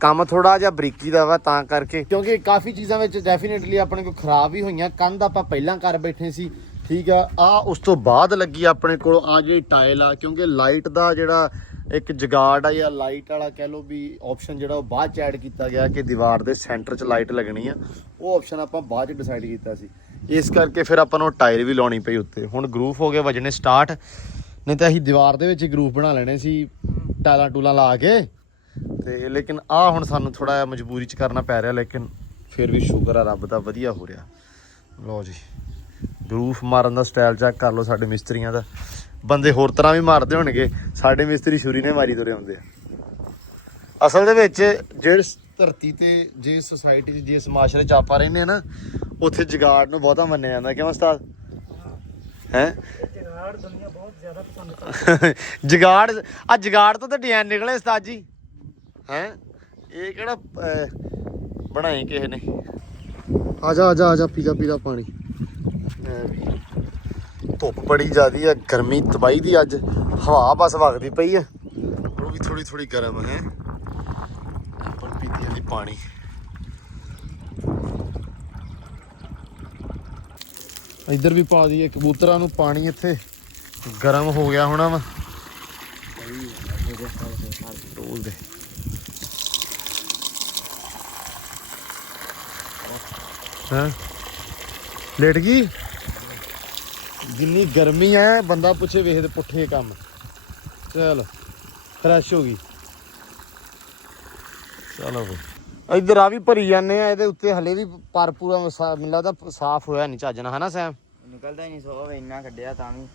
ਕੰਮ ਥੋੜਾ ਜਿਹਾ ਬਰੀਕੀ ਦਾ ਵਾ ਤਾਂ ਕਰਕੇ, ਕਿਉਂਕਿ ਕਾਫੀ ਚੀਜ਼ਾਂ ਵਿੱਚ ਡੈਫੀਨੇਟਲੀ ਆਪਣੇ ਕੋਲ ਖਰਾਬ ਵੀ ਹੋਈਆਂ। ਕੰਧ ਆਪਾਂ ਪਹਿਲਾਂ ਕਰ ਬੈਠੇ ਸੀ, ਠੀਕ ਆ ਉਸ ਤੋਂ ਬਾਅਦ ਲੱਗੀ ਆਪਣੇ ਕੋਲ ਆ ਜਿਹੜੀ ਟਾਇਲ ਆ, ਕਿਉਂਕਿ ਲਾਈਟ ਦਾ ਜਿਹੜਾ ਇੱਕ ਜਗਾੜ ਆ ਜਾਂ ਲਾਈਟ ਵਾਲਾ ਕਹਿ ਲਓ ਵੀ ਆਪਸ਼ਨ ਜਿਹੜਾ ਉਹ ਬਾਅਦ ਚ ਐਡ ਕੀਤਾ ਗਿਆ ਕਿ ਦੀਵਾਰ ਦੇ ਸੈਂਟਰ 'ਚ ਲਾਈਟ ਲੱਗਣੀ ਆ। ਉਹ ਆਪਸ਼ਨ ਆਪਾਂ ਬਾਅਦ 'ਚ ਡਿਸਾਈਡ ਕੀਤਾ ਸੀ, ਇਸ ਕਰਕੇ ਫਿਰ ਆਪਾਂ ਨੂੰ ਟਾਇਲ ਵੀ ਲਾਉਣੀ ਪਈ ਉੱਤੇ। ਹੁਣ ਗਰੂਪ ਹੋ ਗਏ ਵੱਜਣੇ ਸਟਾਰਟ, ਨਹੀਂ ਤਾਂ ਅਸੀਂ ਦੀਵਾਰ ਦੇ ਵਿੱਚ ਹੀ ਗਰੂਪ ਬਣਾ ਲੈਣੇ ਸੀ ਟਾਇਲਾਂ ਟੂਲਾਂ ਲਾ ਕੇ ਤੇ। ਲੇਕਿਨ ਆਹ ਹੁਣ ਸਾਨੂੰ ਥੋੜਾ ਜਿਹਾ ਮਜਬੂਰੀ 'ਚ ਕਰਨਾ ਪੈ ਰਿਹਾ, ਲੇਕਿਨ ਫਿਰ ਵੀ ਸ਼ੁਕਰ ਆ ਰੱਬ ਦਾ, ਵਧੀਆ ਹੋ ਰਿਹਾ। ਲਓ ਜੀ ਗਰੂਪ ਮਾਰਨ ਦਾ ਸਟਾਈਲ ਚੈੱਕ ਕਰ ਲਓ ਸਾਡੇ ਮਿਸਤਰੀਆਂ ਦਾ। ਬੰਦੇ ਹੋਰ ਤਰ੍ਹਾਂ ਵੀ ਮਾਰਦੇ ਹੋਣਗੇ, ਸਾਡੇ ਮਿਸਤਰੀ ਛੁਰੀ ਨੇ ਮਾਰੀ ਤੁਰੇ ਹੁੰਦੇ ਆ। ਅਸਲ ਦੇ ਵਿੱਚ ਜਿਹੜੀ ਧਰਤੀ ਤੇ ਜੇ ਸੁਸਾਇਟੀ 'ਚ ਜਿਸ ਮਾਸ਼ਰੇ 'ਚ ਆਪਾਂ ਰਹਿੰਦੇ ਨਾ, ਉੱਥੇ ਜਗਾੜ ਨੂੰ ਬਹੁਤਾ ਮੰਨਿਆ ਜਾਂਦਾ। ਕਿਉਂ ਉਸਤਾਦ? ਹੈ ਜਗਾੜ ਦੁਨੀਆ ਬਹੁਤ ਜ਼ਿਆਦਾ ਪਸੰਦ ਕਰਦੀ। ਜਗਾੜ ਤੋਂ ਤਾਂ ਡਿਜ਼ਾਈਨ ਨਿਕਲੇ ਉਸਤਾਦ ਜੀ, ਹੈ? ਇਹ ਕਿਹੜਾ ਬਣਾਏ ਕਿਸੇ ਨੇ? ਆ ਜਾ ਪੀਲਾ ਪਾਣੀ। ਧੁੱਪ ਬੜੀ ਜ਼ਿਆਦੀ ਆ, ਗਰਮੀ ਤਬਾਹੀ ਦੀ ਅੱਜ। ਹਵਾ ਬਸ ਵਗਦੀ ਪਈ ਆ, ਉਹ ਵੀ ਥੋੜੀ ਗਰਮ ਹੈ। ਪਰ ਪੀਤੀ ਜਾਂਦੀ ਪਾਣੀ। ਇੱਧਰ ਵੀ ਪਾ ਦਈਏ ਕਬੂਤਰਾਂ ਨੂੰ ਪਾਣੀ। ਇੱਥੇ ਗਰਮ ਹੋ ਗਿਆ ਹੋਣਾ ਵਾ, ਡੋਲ ਦੇ। ਹਾਂ ਲੇਟ ਗਈ। ਜਿੰਨੀ ਗਰਮੀ ਹੈ ਬੰਦਾ ਪੁੱਛੇ ਵੇਖਦੇ ਪੁੱਠੇ ਕੰਮ। ਚਲ ਫਰੈਸ਼ ਹੋ ਗਈ। ਚਲੋ ਬਈ ਇੱਧਰ ਆ ਵੀ ਭਰੀ ਜਾਂਦੇ ਆ। ਇਹਦੇ ਉੱਤੇ ਹਲੇ ਵੀ ਪਰ ਪੂਰਾ ਮੈਨੂੰ ਲੱਗਦਾ ਸਾਫ਼ ਹੋਇਆ ਨਹੀਂ ਚੱਜ ਨਾਲ, ਹਨਾ ਸੈਮ? ਨਿਕਲਦਾ ਹੀ ਨਹੀਂ ਸੋ ਇੰਨਾ ਕੱਢਿਆ ਤਾਂ ਵੀ।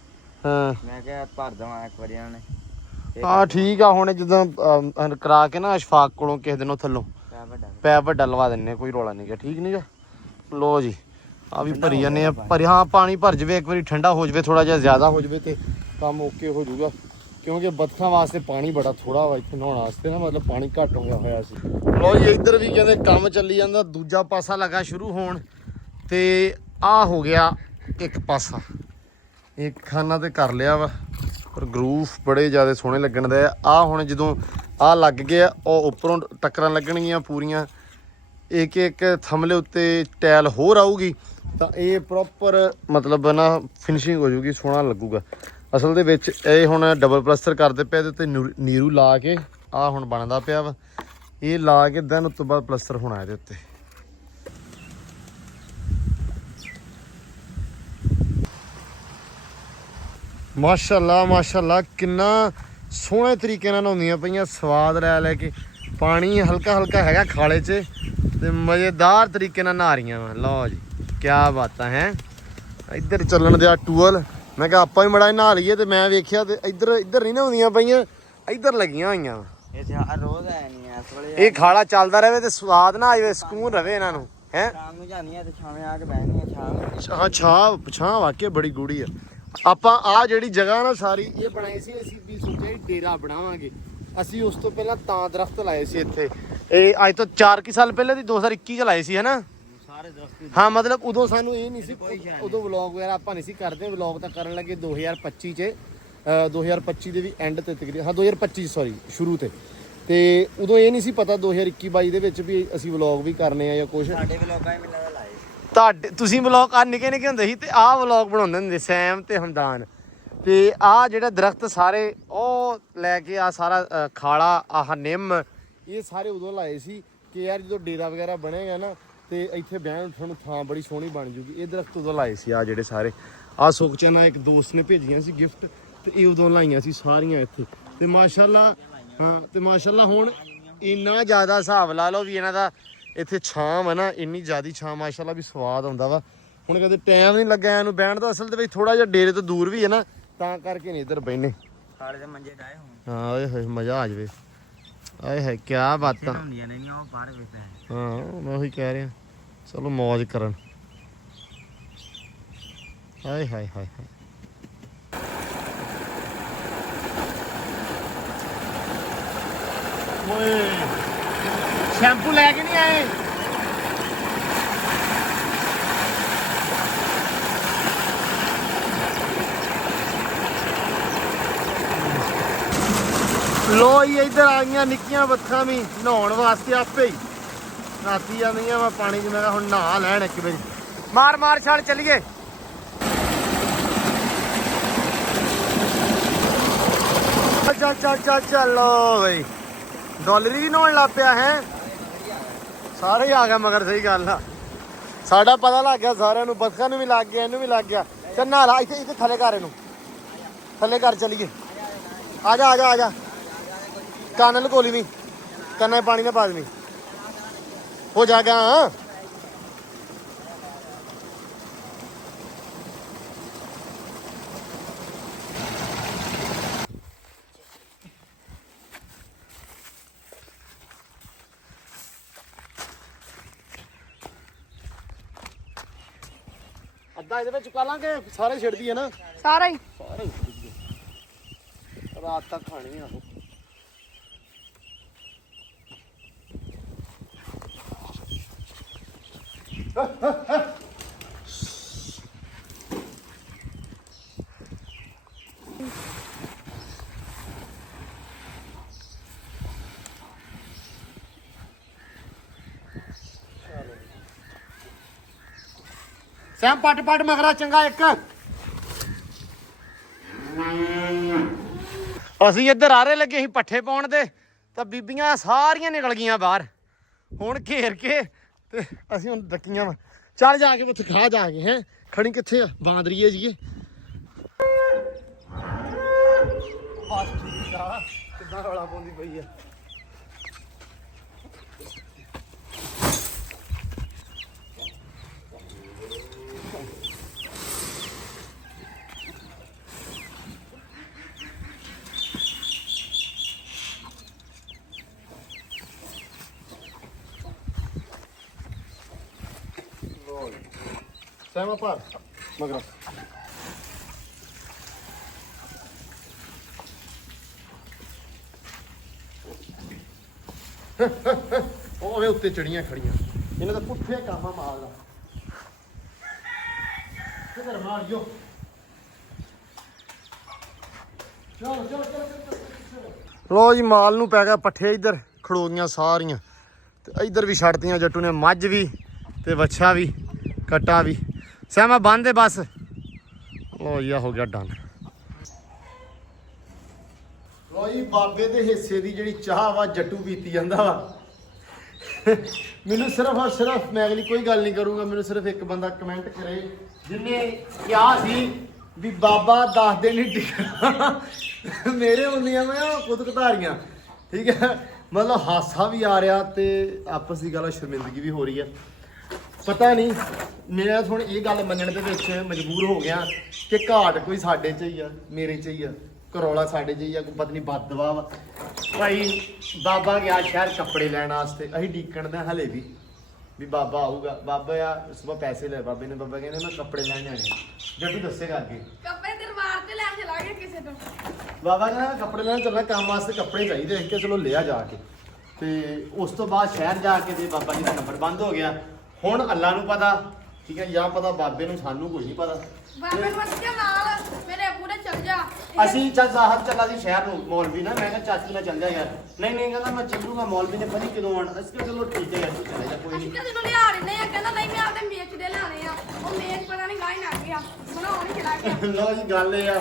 ਹਾਂ ਮੈਂ ਕਿਹਾ ਭਰ ਦਵਾਂ ਇੱਕ ਵਾਰੀ ਇਹਨਾਂ ਨੇ। ਹਾਂ ਠੀਕ ਆ। ਹੁਣ ਜਦੋਂ ਕਰਾ ਕੇ ਨਾ ਅਸ਼ਫਾਕ ਕੋਲੋਂ ਕਿਸੇ ਦਿਨੋਂ ਥੱਲੋਂ ਪੈਪ ਵੱਡਾ ਲਵਾ ਦਿੰਨੇ, ਕੋਈ ਰੌਲਾ ਨਹੀਂ ਗਾ, ਠੀਕ ਨੀ ਗਾ? ਲੋ ਜੀ ਆ ਵੀ ਭਰੀ ਜਾਂਦੇ ਆ। ਹਾਂ ਪਾਣੀ ਭਰ ਜਾਵੇ ਇੱਕ ਵਾਰੀ, ਠੰਡਾ ਹੋ ਜਾਵੇ, ਥੋੜਾ ਜਿਹਾ ਜ਼ਿਆਦਾ ਹੋ ਜਾਵੇ ਤੇ ਕੰਮ ਓਕੇ ਹੋ ਜਾਊਗਾ। ਕਿਉਂਕਿ ਬੱਤਖਾਂ ਵਾਸਤੇ ਪਾਣੀ ਬੜਾ ਥੋੜਾ ਵਾ ਇੱਥੇ ਨਹਾਉਣ ਵਾਸਤੇ ਨਾ, ਮਤਲਬ ਪਾਣੀ ਘੱਟ ਹੋਇਆ ਸੀ। ਲੋ ਜੀ ਇੱਧਰ ਵੀ ਕਹਿੰਦੇ ਕੰਮ ਚੱਲੀ ਜਾਂਦਾ, ਦੂਜਾ ਪਾਸਾ ਲੱਗਾ ਸ਼ੁਰੂ ਹੋਣ ਤੇ ਆ ਹੋ ਗਿਆ ਇੱਕ ਪਾਸਾ। ਇੱਕ ਖਾਨਾ ਤੇ ਕਰ ਲਿਆ ਵਾ, ਪਰ ਗਰੂਫ ਬੜੇ ਜ਼ਿਆਦਾ ਸੋਹਣੇ ਲੱਗਣ ਦੇ ਆ। ਹੁਣ ਜਦੋਂ ਆ ਲੱਗ ਗਿਆ ਉਹ ਉੱਪਰੋਂ ਟੱਕਰਾਂ ਲੱਗਣਗੀਆਂ ਪੂਰੀਆਂ, ਇੱਕ ਥੰਮਲੇ ਉੱਤੇ ਟਾਇਲ ਹੋਰ ਆਊਗੀ ਤਾਂ ਇਹ ਪ੍ਰੋਪਰ ਮਤਲਬ ਨਾ ਫਿਨਿਸ਼ਿੰਗ ਹੋ ਜਾਊਗੀ, ਸੋਹਣਾ ਲੱਗੂਗਾ। ਅਸਲ ਦੇ ਵਿੱਚ ਇਹ ਹੁਣ ਡਬਲ ਪਲਸਟਰ ਕਰਦੇ ਪਏ ਤੇ ਉੱਤੇ ਨੀਰੂ ਲਾ ਕੇ ਆ ਹੁਣ ਬਣਦਾ ਪਿਆ ਵਾ। ਇਹ ਲਾ ਕੇ ਦੈਨ ਉਸ ਤੋਂ ਬਾਅਦ ਪਲਸਟਰ ਹੋਣਾ ਇਹਦੇ ਉੱਤੇ। ਮਾਸ਼ਾਅੱਲਾ ਮਾਸ਼ਾਅੱਲਾ ਕਿੰਨਾ ਸੋਹਣੇ ਤਰੀਕੇ ਨਾਲ ਨਹਾਉਂਦੀਆਂ ਪਈਆਂ, ਸਵਾਦ ਲੈ ਕੇ। ਪਾਣੀ ਹਲਕਾ ਹਲਕਾ ਹੈਗਾ ਖਾਲੇ 'ਚ ਤੇ ਮਜ਼ੇਦਾਰ ਤਰੀਕੇ ਨਾਲ ਨਹਾ ਰਹੀਆਂ ਵਾ। ਲਓ ਜੀ ਕਿਆ ਬਾਤਾਂ ਹੈ। ਇੱਧਰ ਚੱਲਣ ਦਿਆ ਟੂਅਲ, ਮੈਂ ਕਿਹਾ ਆਪਾਂ ਵੀ ਮੜਾ ਨਹਾ ਲਈਏ ਤੇ ਮੈਂ ਵੇਖਿਆ ਤੇ ਇੱਧਰ ਨਹੀਂ ਨਹਾਉਂਦੀਆਂ ਪਈਆਂ, ਇੱਧਰ ਲੱਗੀਆਂ ਹੋਈਆਂ ਵਾ। ਇਹ ਹਰ ਰੋਜ਼ ਹੈ ਨਹੀਂ ਇਸ ਵੇਲੇ। ਇਹ ਖਾਲਾ ਚੱਲਦਾ ਰਹੇ ਤੇ ਸਵਾਦ ਨਾ ਆਵੇ, ਸਕੂਨ ਰਵੇ ਇਹਨਾਂ ਨੂੰ ਹੈ। ਸ਼ਾਮ ਨੂੰ ਜਾਂਦੀਆਂ ਤੇ ਛਾਵੇਂ ਆ ਕੇ ਬਹਿਣੀਆਂ ਛਾਵੇਂ। ਹਾਂ ਛਾਂ ਵਾਕਿਆ ਬੜੀ ਗੂੜੀ ਆ। ਆਪਾਂ ਆ ਜਿਹੜੀ ਜਗ੍ਹਾ ਨਾ ਸਾਰੀ ਇਹ ਬਣਾਈ ਸੀ, ਅਸੀਂ ਵੀ ਸੋਚਿਆ ਡੇਰਾ ਬਣਾਵਾਂਗੇ। ਅਸੀਂ ਉਸ ਤੋਂ ਪਹਿਲਾਂ ਤਾਂ ਦਰਖਤ ਲਾਏ ਸੀ ਇੱਥੇ। ਇਹ ਅੱਜ ਤੋਂ 4 ਸਾਲ ਪਹਿਲੇ ਦੀ 2021 ਚ ਲਾਏ ਸੀ ਹਨਾ ਸਾਰੇ ਦਰਖਤ। ਹਾਂ ਮਤਲਬ ਉਦੋਂ ਸਾਨੂੰ ਇਹ ਨਹੀਂ ਸੀ, ਉਦੋਂ ਵਲੌਗ ਵਗੈਰਾ ਆਪਾਂ ਨਹੀਂ ਸੀ ਕਰਦੇ। ਵਲੌਗ ਤਾਂ ਕਰਨ ਲੱਗੇ 2025 ਚ 2025 ਦੇ ਵੀ ਐਂਡ ਤੇ ਤਕਰੀਬਨ, ਹਾਂ 2025 ਸੌਰੀ ਸ਼ੁਰੂ ਤੇ ਉਦੋਂ ਇਹ ਨਹੀਂ ਸੀ ਪਤਾ 2021-22 ਦੇ ਵਿੱਚ ਵੀ ਅਸੀਂ ਵਲੌਗ ਵੀ ਕਰਨੇ ਆ ਜਾਂ ਕੁਝ। ਸਾਡੇ ਵਲੋਗਾਂ ਹੀ ਮੈਨੂੰ ਲੱਗਦਾ ਲਾਏ ਤੁਹਾਡੇ ਤੁਸੀਂ ਵਲੌਗ ਆ ਨਿੱਕੇ ਨਿੱਕੇ ਹੁੰਦੇ ਸੀ ਤੇ ਆਹ ਵਲੌਗ ਬਣਾਉਂਦੇ ਹੁੰਦੇ ਸੈਮ ਤੇ ਹਮਦਾਨ। ਤੇ ਆਹ ਜਿਹੜਾ ਦਰਖਤ ਸਾਰੇ ਉਹ ਲੈ ਕੇ ਆ ਸਾਰਾ ਖਾਲਾ ਆਹ ਨਿੰਮ ਇਹ ਸਾਰੇ ਉਦੋਂ ਲਾਏ ਸੀ ਕਿ ਯਾਰ ਜਦੋਂ ਡੇਰਾ ਵਗੈਰਾ ਬਣੇਗਾ ਨਾ ਤੇ ਇੱਥੇ ਬਹਿਣ ਉੱਠਣ ਨੂੰ ਥਾਂ ਬੜੀ ਸੋਹਣੀ ਬਣ ਜੂਗੀ। ਇਹ ਦਰਖਤ ਉਦੋਂ ਲਾਏ ਸੀ ਆ ਜਿਹੜੇ ਸਾਰੇ। ਆਹ ਸੁਖਚਨਾ ਇੱਕ ਦੋਸਤ ਨੇ ਭੇਜੀਆਂ ਸੀ ਗਿਫਟ ਤੇ ਇਹ ਉਦੋਂ ਲਾਈਆਂ ਸੀ ਸਾਰੀਆਂ ਇੱਥੇ। ਤੇ ਮਾਸ਼ਾਅੱਲਾ ਹਾਂ ਤੇ ਮਾਸ਼ਾਅੱਲਾ ਹੁਣ ਇੰਨਾ ਜ਼ਿਆਦਾ ਹਿਸਾਬ ਲਾ ਲਓ ਵੀ ਇਹਨਾਂ ਦਾ ਇੱਥੇ ਛਾਂ ਹੈ ਨਾ, ਇੰਨੀ ਜ਼ਿਆਦਾ ਛਾਂ ਮਾਸ਼ਾਅੱਲਾ ਵੀ ਸਵਾਦ ਆਉਂਦਾ ਵਾ। ਹੁਣ ਕਦੇ ਟਾਈਮ ਨਹੀਂ ਲੱਗਾ ਇਹਨੂੰ ਬਹਿਣ ਦਾ। ਅਸਲ ਦੇ ਵਿੱਚ ਥੋੜਾ ਜਿਹਾ ਡੇਰੇ ਤੋਂ ਦੂਰ ਵੀ ਹੈ ਨਾ, ਤਾਂ ਕਰਕੇ ਨਹੀਂ ਇੱਧਰ ਬਹਿਨੇ। ਸਾਡੇ ਦੇ ਮੰਜੇ ਡਾਏ ਹੋਣ। ਹਾਂ ਓਏ ਹੋਏ ਮਜ਼ਾ ਆ ਜਾਵੇ। ਆਏ ਹੈ ਕੀ ਬਾਤਾਂ ਹੁੰਦੀਆਂ ਨੇ ਨਹੀਂ ਉਹ ਬਾਹਰ ਵੇਖਦਾ। ਹਾਂ ਮੈਂ ਉਹੀ ਕਹਿ ਰਿਹਾ, ਚਲੋ ਮੌਜ ਕਰਨ। ਹਾਏ ਹਾਏ ਹਾਏ ਹਾਏ ਓਏ ਸ਼ੈਂਪੂ ਲੈ ਕੇ ਨਹੀਂ ਆਏ? ਲੋ ਜੀ ਇੱਧਰ ਆ ਗਈਆਂ ਨਿੱਕੀਆਂ ਬੱਥਾਂ ਵੀ ਨਹਾਉਣ ਵਾਸਤੇ ਆਪੇ ਹੀ ਨਾਤੀ ਜਾਂਦੀਆਂ ਵਾ ਪਾਣੀ 'ਚ। ਮੈਂ ਕਿਹਾ ਹੁਣ ਨਹਾ ਲੈਣ ਇੱਕ ਵਾਰੀ। ਮਾਰ ਛਾਲ ਚੱਲੀਏ। ਚੱਲੋ ਬਈ। ਡਾਲਰੀ ਵੀ ਨਹਾਉਣ ਲੱਗ ਪਿਆ ਹੈ। ਸਾਰੇ ਹੀ ਆ ਗਿਆ ਮਗਰ, ਸਹੀ ਗੱਲ ਆ। ਸਾਡਾ ਪਤਾ ਲੱਗ ਗਿਆ ਸਾਰਿਆਂ ਨੂੰ, ਬੱਥਾਂ ਨੂੰ ਵੀ ਲੱਗ ਗਿਆ, ਇਹਨੂੰ ਵੀ ਲੱਗ ਗਿਆ। ਚੱਲ ਨਹਾ ਲਾ ਇੱਥੇ ਥੱਲੇ ਕਰ, ਇਹਨੂੰ ਥੱਲੇ ਕਰ ਚੱਲੀਏ। ਆ ਜਾ ਕੰਨ ਲਕੋਲੀ ਵੀ, ਕੰਨਾਂ 'ਚ ਪਾਣੀ ਨਾ ਪਾ ਦੇਵੀਂ। ਹੋ ਜਾਗਾ ਅੱਧਾ ਇਹਦੇ ਵਿੱਚ ਚੁਕਾ ਲਾਂਗੇ, ਸਾਰੇ ਛਿੜਦੀ ਹੈ ਨਾ ਸਾਰਾ ਹੀ। ਰਾਤ ਤੱਕ ਖਾਣੀ ਆ। ਸੈਮ ਪੱਟ ਮਗਰਾ ਚੰਗਾ ਇੱਕ। ਅਸੀਂ ਇੱਧਰ ਆਰੇ ਲੱਗੇ ਸੀ ਪੱਠੇ ਪਾਉਣ ਦੇ ਤਾਂ ਬੀਬੀਆਂ ਸਾਰੀਆਂ ਨਿਕਲ ਗਈਆਂ ਬਾਹਰ। ਹੁਣ ਘੇਰ ਕੇ ਤੇ ਅਸੀਂ ਹੁਣ ਡੱਕੀਆਂ ਵਾ। ਚੱਲ ਜਾ ਕੇ ਉੱਥੇ ਖਾ ਜਾ ਕੇ ਹੈ। ਖੜੀ ਕਿੱਥੇ ਆ? ਬਾਂਦਰੀਏ ਜੀਏ। ਬਸ ਠੀਕ ਆ, ਕਿੱਦਾਂ ਰੌਲਾ ਪਾਉਂਦੀ ਪਈ ਆ। ਸੈਮਾ ਪਰ ਮਗਰ ਉਹਦੇ ਉੱਤੇ ਚੜੀਆਂ ਖੜੀਆਂ। ਇਹਨਾਂ ਦਾ ਪੁੱਠੇ ਕੰਮ ਆ ਮਾਲ ਦਾ। ਕਿਧਰ ਮਾਰਿਓ। ਚਲੋ ਲੋ ਜੀ ਮਾਲ ਨੂੰ ਪੈ ਗਿਆ ਪੱਠੇ। ਇੱਧਰ ਖੜੋ ਗਈਆਂ ਸਾਰੀਆਂ ਤੇ ਇੱਧਰ ਵੀ ਛੱਡਤੀਆਂ ਜੱਟੂ ਨੇ, ਮੱਝ ਵੀ ਤੇ ਵੱਛਾ ਵੀ ਕੱਟਾ ਵੀ। ਸਹਿਮਾ ਬੰਨ ਦੇ ਬਸ। ਲੋ ਜੀ ਆ ਹੋ ਗਿਆ ਡਨ। ਕੋਈ ਬਾਬੇ ਦੇ ਹਿੱਸੇ ਦੀ ਜਿਹੜੀ ਚਾਹ ਵਾ ਜੱਟੂ ਪੀਤੀ ਜਾਂਦਾ ਵਾ। ਮੈਨੂੰ ਸਿਰਫ ਔਰ ਸਿਰਫ ਮੈਂ ਅਗਲੀ ਕੋਈ ਗੱਲ ਨਹੀਂ ਕਰੂੰਗਾ, ਮੈਨੂੰ ਸਿਰਫ ਇੱਕ ਬੰਦਾ ਕਮੈਂਟ ਕਰੇ ਜਿੰਨੇ ਕਿਹਾ ਸੀ ਵੀ ਬਾਬਾ 10 ਦਿਨ ਹੀ ਟਿਕਣਾ। ਮੇਰੇ ਹੁੰਦੀਆਂ ਮੈਂ ਖੁਦ ਘਤਾਰੀਆਂ, ਠੀਕ ਹੈ। ਮਤਲਬ ਹਾਸਾ ਵੀ ਆ ਰਿਹਾ ਤੇ ਆਪਸ ਦੀ ਗੱਲ ਸ਼ਰਮਿੰਦਗੀ ਵੀ ਹੋ ਰਹੀ ਹੈ। ਪਤਾ ਨਹੀਂ ਮੇਰਾ ਹੁਣ ਇਹ ਗੱਲ ਮੰਨਣ ਦੇ ਵਿੱਚ ਮਜਬੂਰ ਹੋ ਗਿਆ ਕਿ ਘਾਟ ਕੋਈ ਸਾਡੇ 'ਚ ਹੀ ਆ, ਮੇਰੇ 'ਚ ਹੀ ਆ, ਕਰੌਲਾ ਸਾਡੇ 'ਚ ਹੀ ਆ, ਕੋਈ ਪਤਾ ਨਹੀਂ ਬਦਦੁਆ ਵਾ। ਭਾਈ ਬਾਬਾ ਗਿਆ ਸ਼ਹਿਰ ਕੱਪੜੇ ਲੈਣ ਵਾਸਤੇ, ਅਸੀਂ ਡੀਕਣ ਦੇ ਹਲੇ ਵੀ ਬਾਬਾ ਆਊਗਾ। ਬਾਬਾ ਆ ਸਵੇਰ ਪੈਸੇ ਲੈ ਬਾਬੇ ਨੇ, ਬਾਬਾ ਕਹਿੰਦੇ ਮੈਂ ਕੱਪੜੇ ਲੈਣ ਜਾਣੇ। ਜੱਟੂ ਦੱਸੇਗਾ ਅੱਗੇ ਕੱਪੜੇ ਦਰਬਾਰ ਤੇ ਲੈ ਚਲਾਂਗੇ ਕਿਸੇ ਤੋਂ। ਬਾਬਾ ਕਹਿੰਦਾ ਕੱਪੜੇ ਲੈਣ ਚੱਲਣਾ, ਕੰਮ ਵਾਸਤੇ ਕੱਪੜੇ ਚਾਹੀਦੇ ਕਿ ਚਲੋ ਲਿਆ ਜਾ ਕੇ। ਤੇ ਉਸ ਤੋਂ ਬਾਅਦ ਸ਼ਹਿਰ ਜਾ ਕੇ ਤੇ ਬਾਬਾ ਜੀ ਦਾ ਨੰਬਰ ਬੰਦ ਹੋ ਗਿਆ। ਹੁਣ ਅੱਲਾ ਨੂੰ ਪਤਾ, ਠੀਕ ਹੈ, ਜਾਂ ਪਤਾ ਬਾਬੇ ਨੂੰ, ਸਾਨੂੰ ਕੁਝ ਨਹੀਂ ਪਤਾ। ਬਾਬੇ ਨੂੰ ਅੱਗੇ ਨਾਲ ਮੇਰੇ ਪੂਰੇ ਚੱਲ ਜਾ। ਅਸੀਂ ਚੱਲ ਜ਼ਾਹਰ ਚੱਲਾ ਸੀ ਸ਼ਹਿਰ ਨੂੰ, ਮੌਲਵੀ ਨਾ, ਮੈਂ ਕਿਹਾ ਚਾਚੂ ਨਾਲ ਚੱਲ ਜਾ ਯਾਰ। ਨਹੀਂ ਕਹਿੰਦਾ ਮੈਂ ਚੱਲੂਗਾ, ਮੌਲਵੀ ਨੇ ਪਤਾ ਨੀ ਕਦੋਂ ਆਉਣਾ। ਅਸੀਂ ਕਿਹਾ ਚਲੋ ਠੀਕ ਹੈ ਯਾਰ ਤੂੰ ਚਲੇ ਜਾ, ਕੋਈ ਅਸੀਂ ਨਹੀਂ। ਕਿਸੇ ਨੂੰ ਲਿਆ ਨਹੀਂ ਆ, ਕਹਿੰਦਾ ਨਹੀਂ ਮੈਂ ਆਪਦੇ ਮੇਚ ਦੇ ਲਿਆਣੇ ਆ। ਉਹ ਮੇਚ ਪਤਾ ਨਹੀਂ ਗਾਈ ਨਾ ਗਿਆ, ਬਣਾਉਣ ਹੀ ਚਲਾ ਗਿਆ। ਲੋ ਜੀ ਗੱਲ ਇਹ ਆ,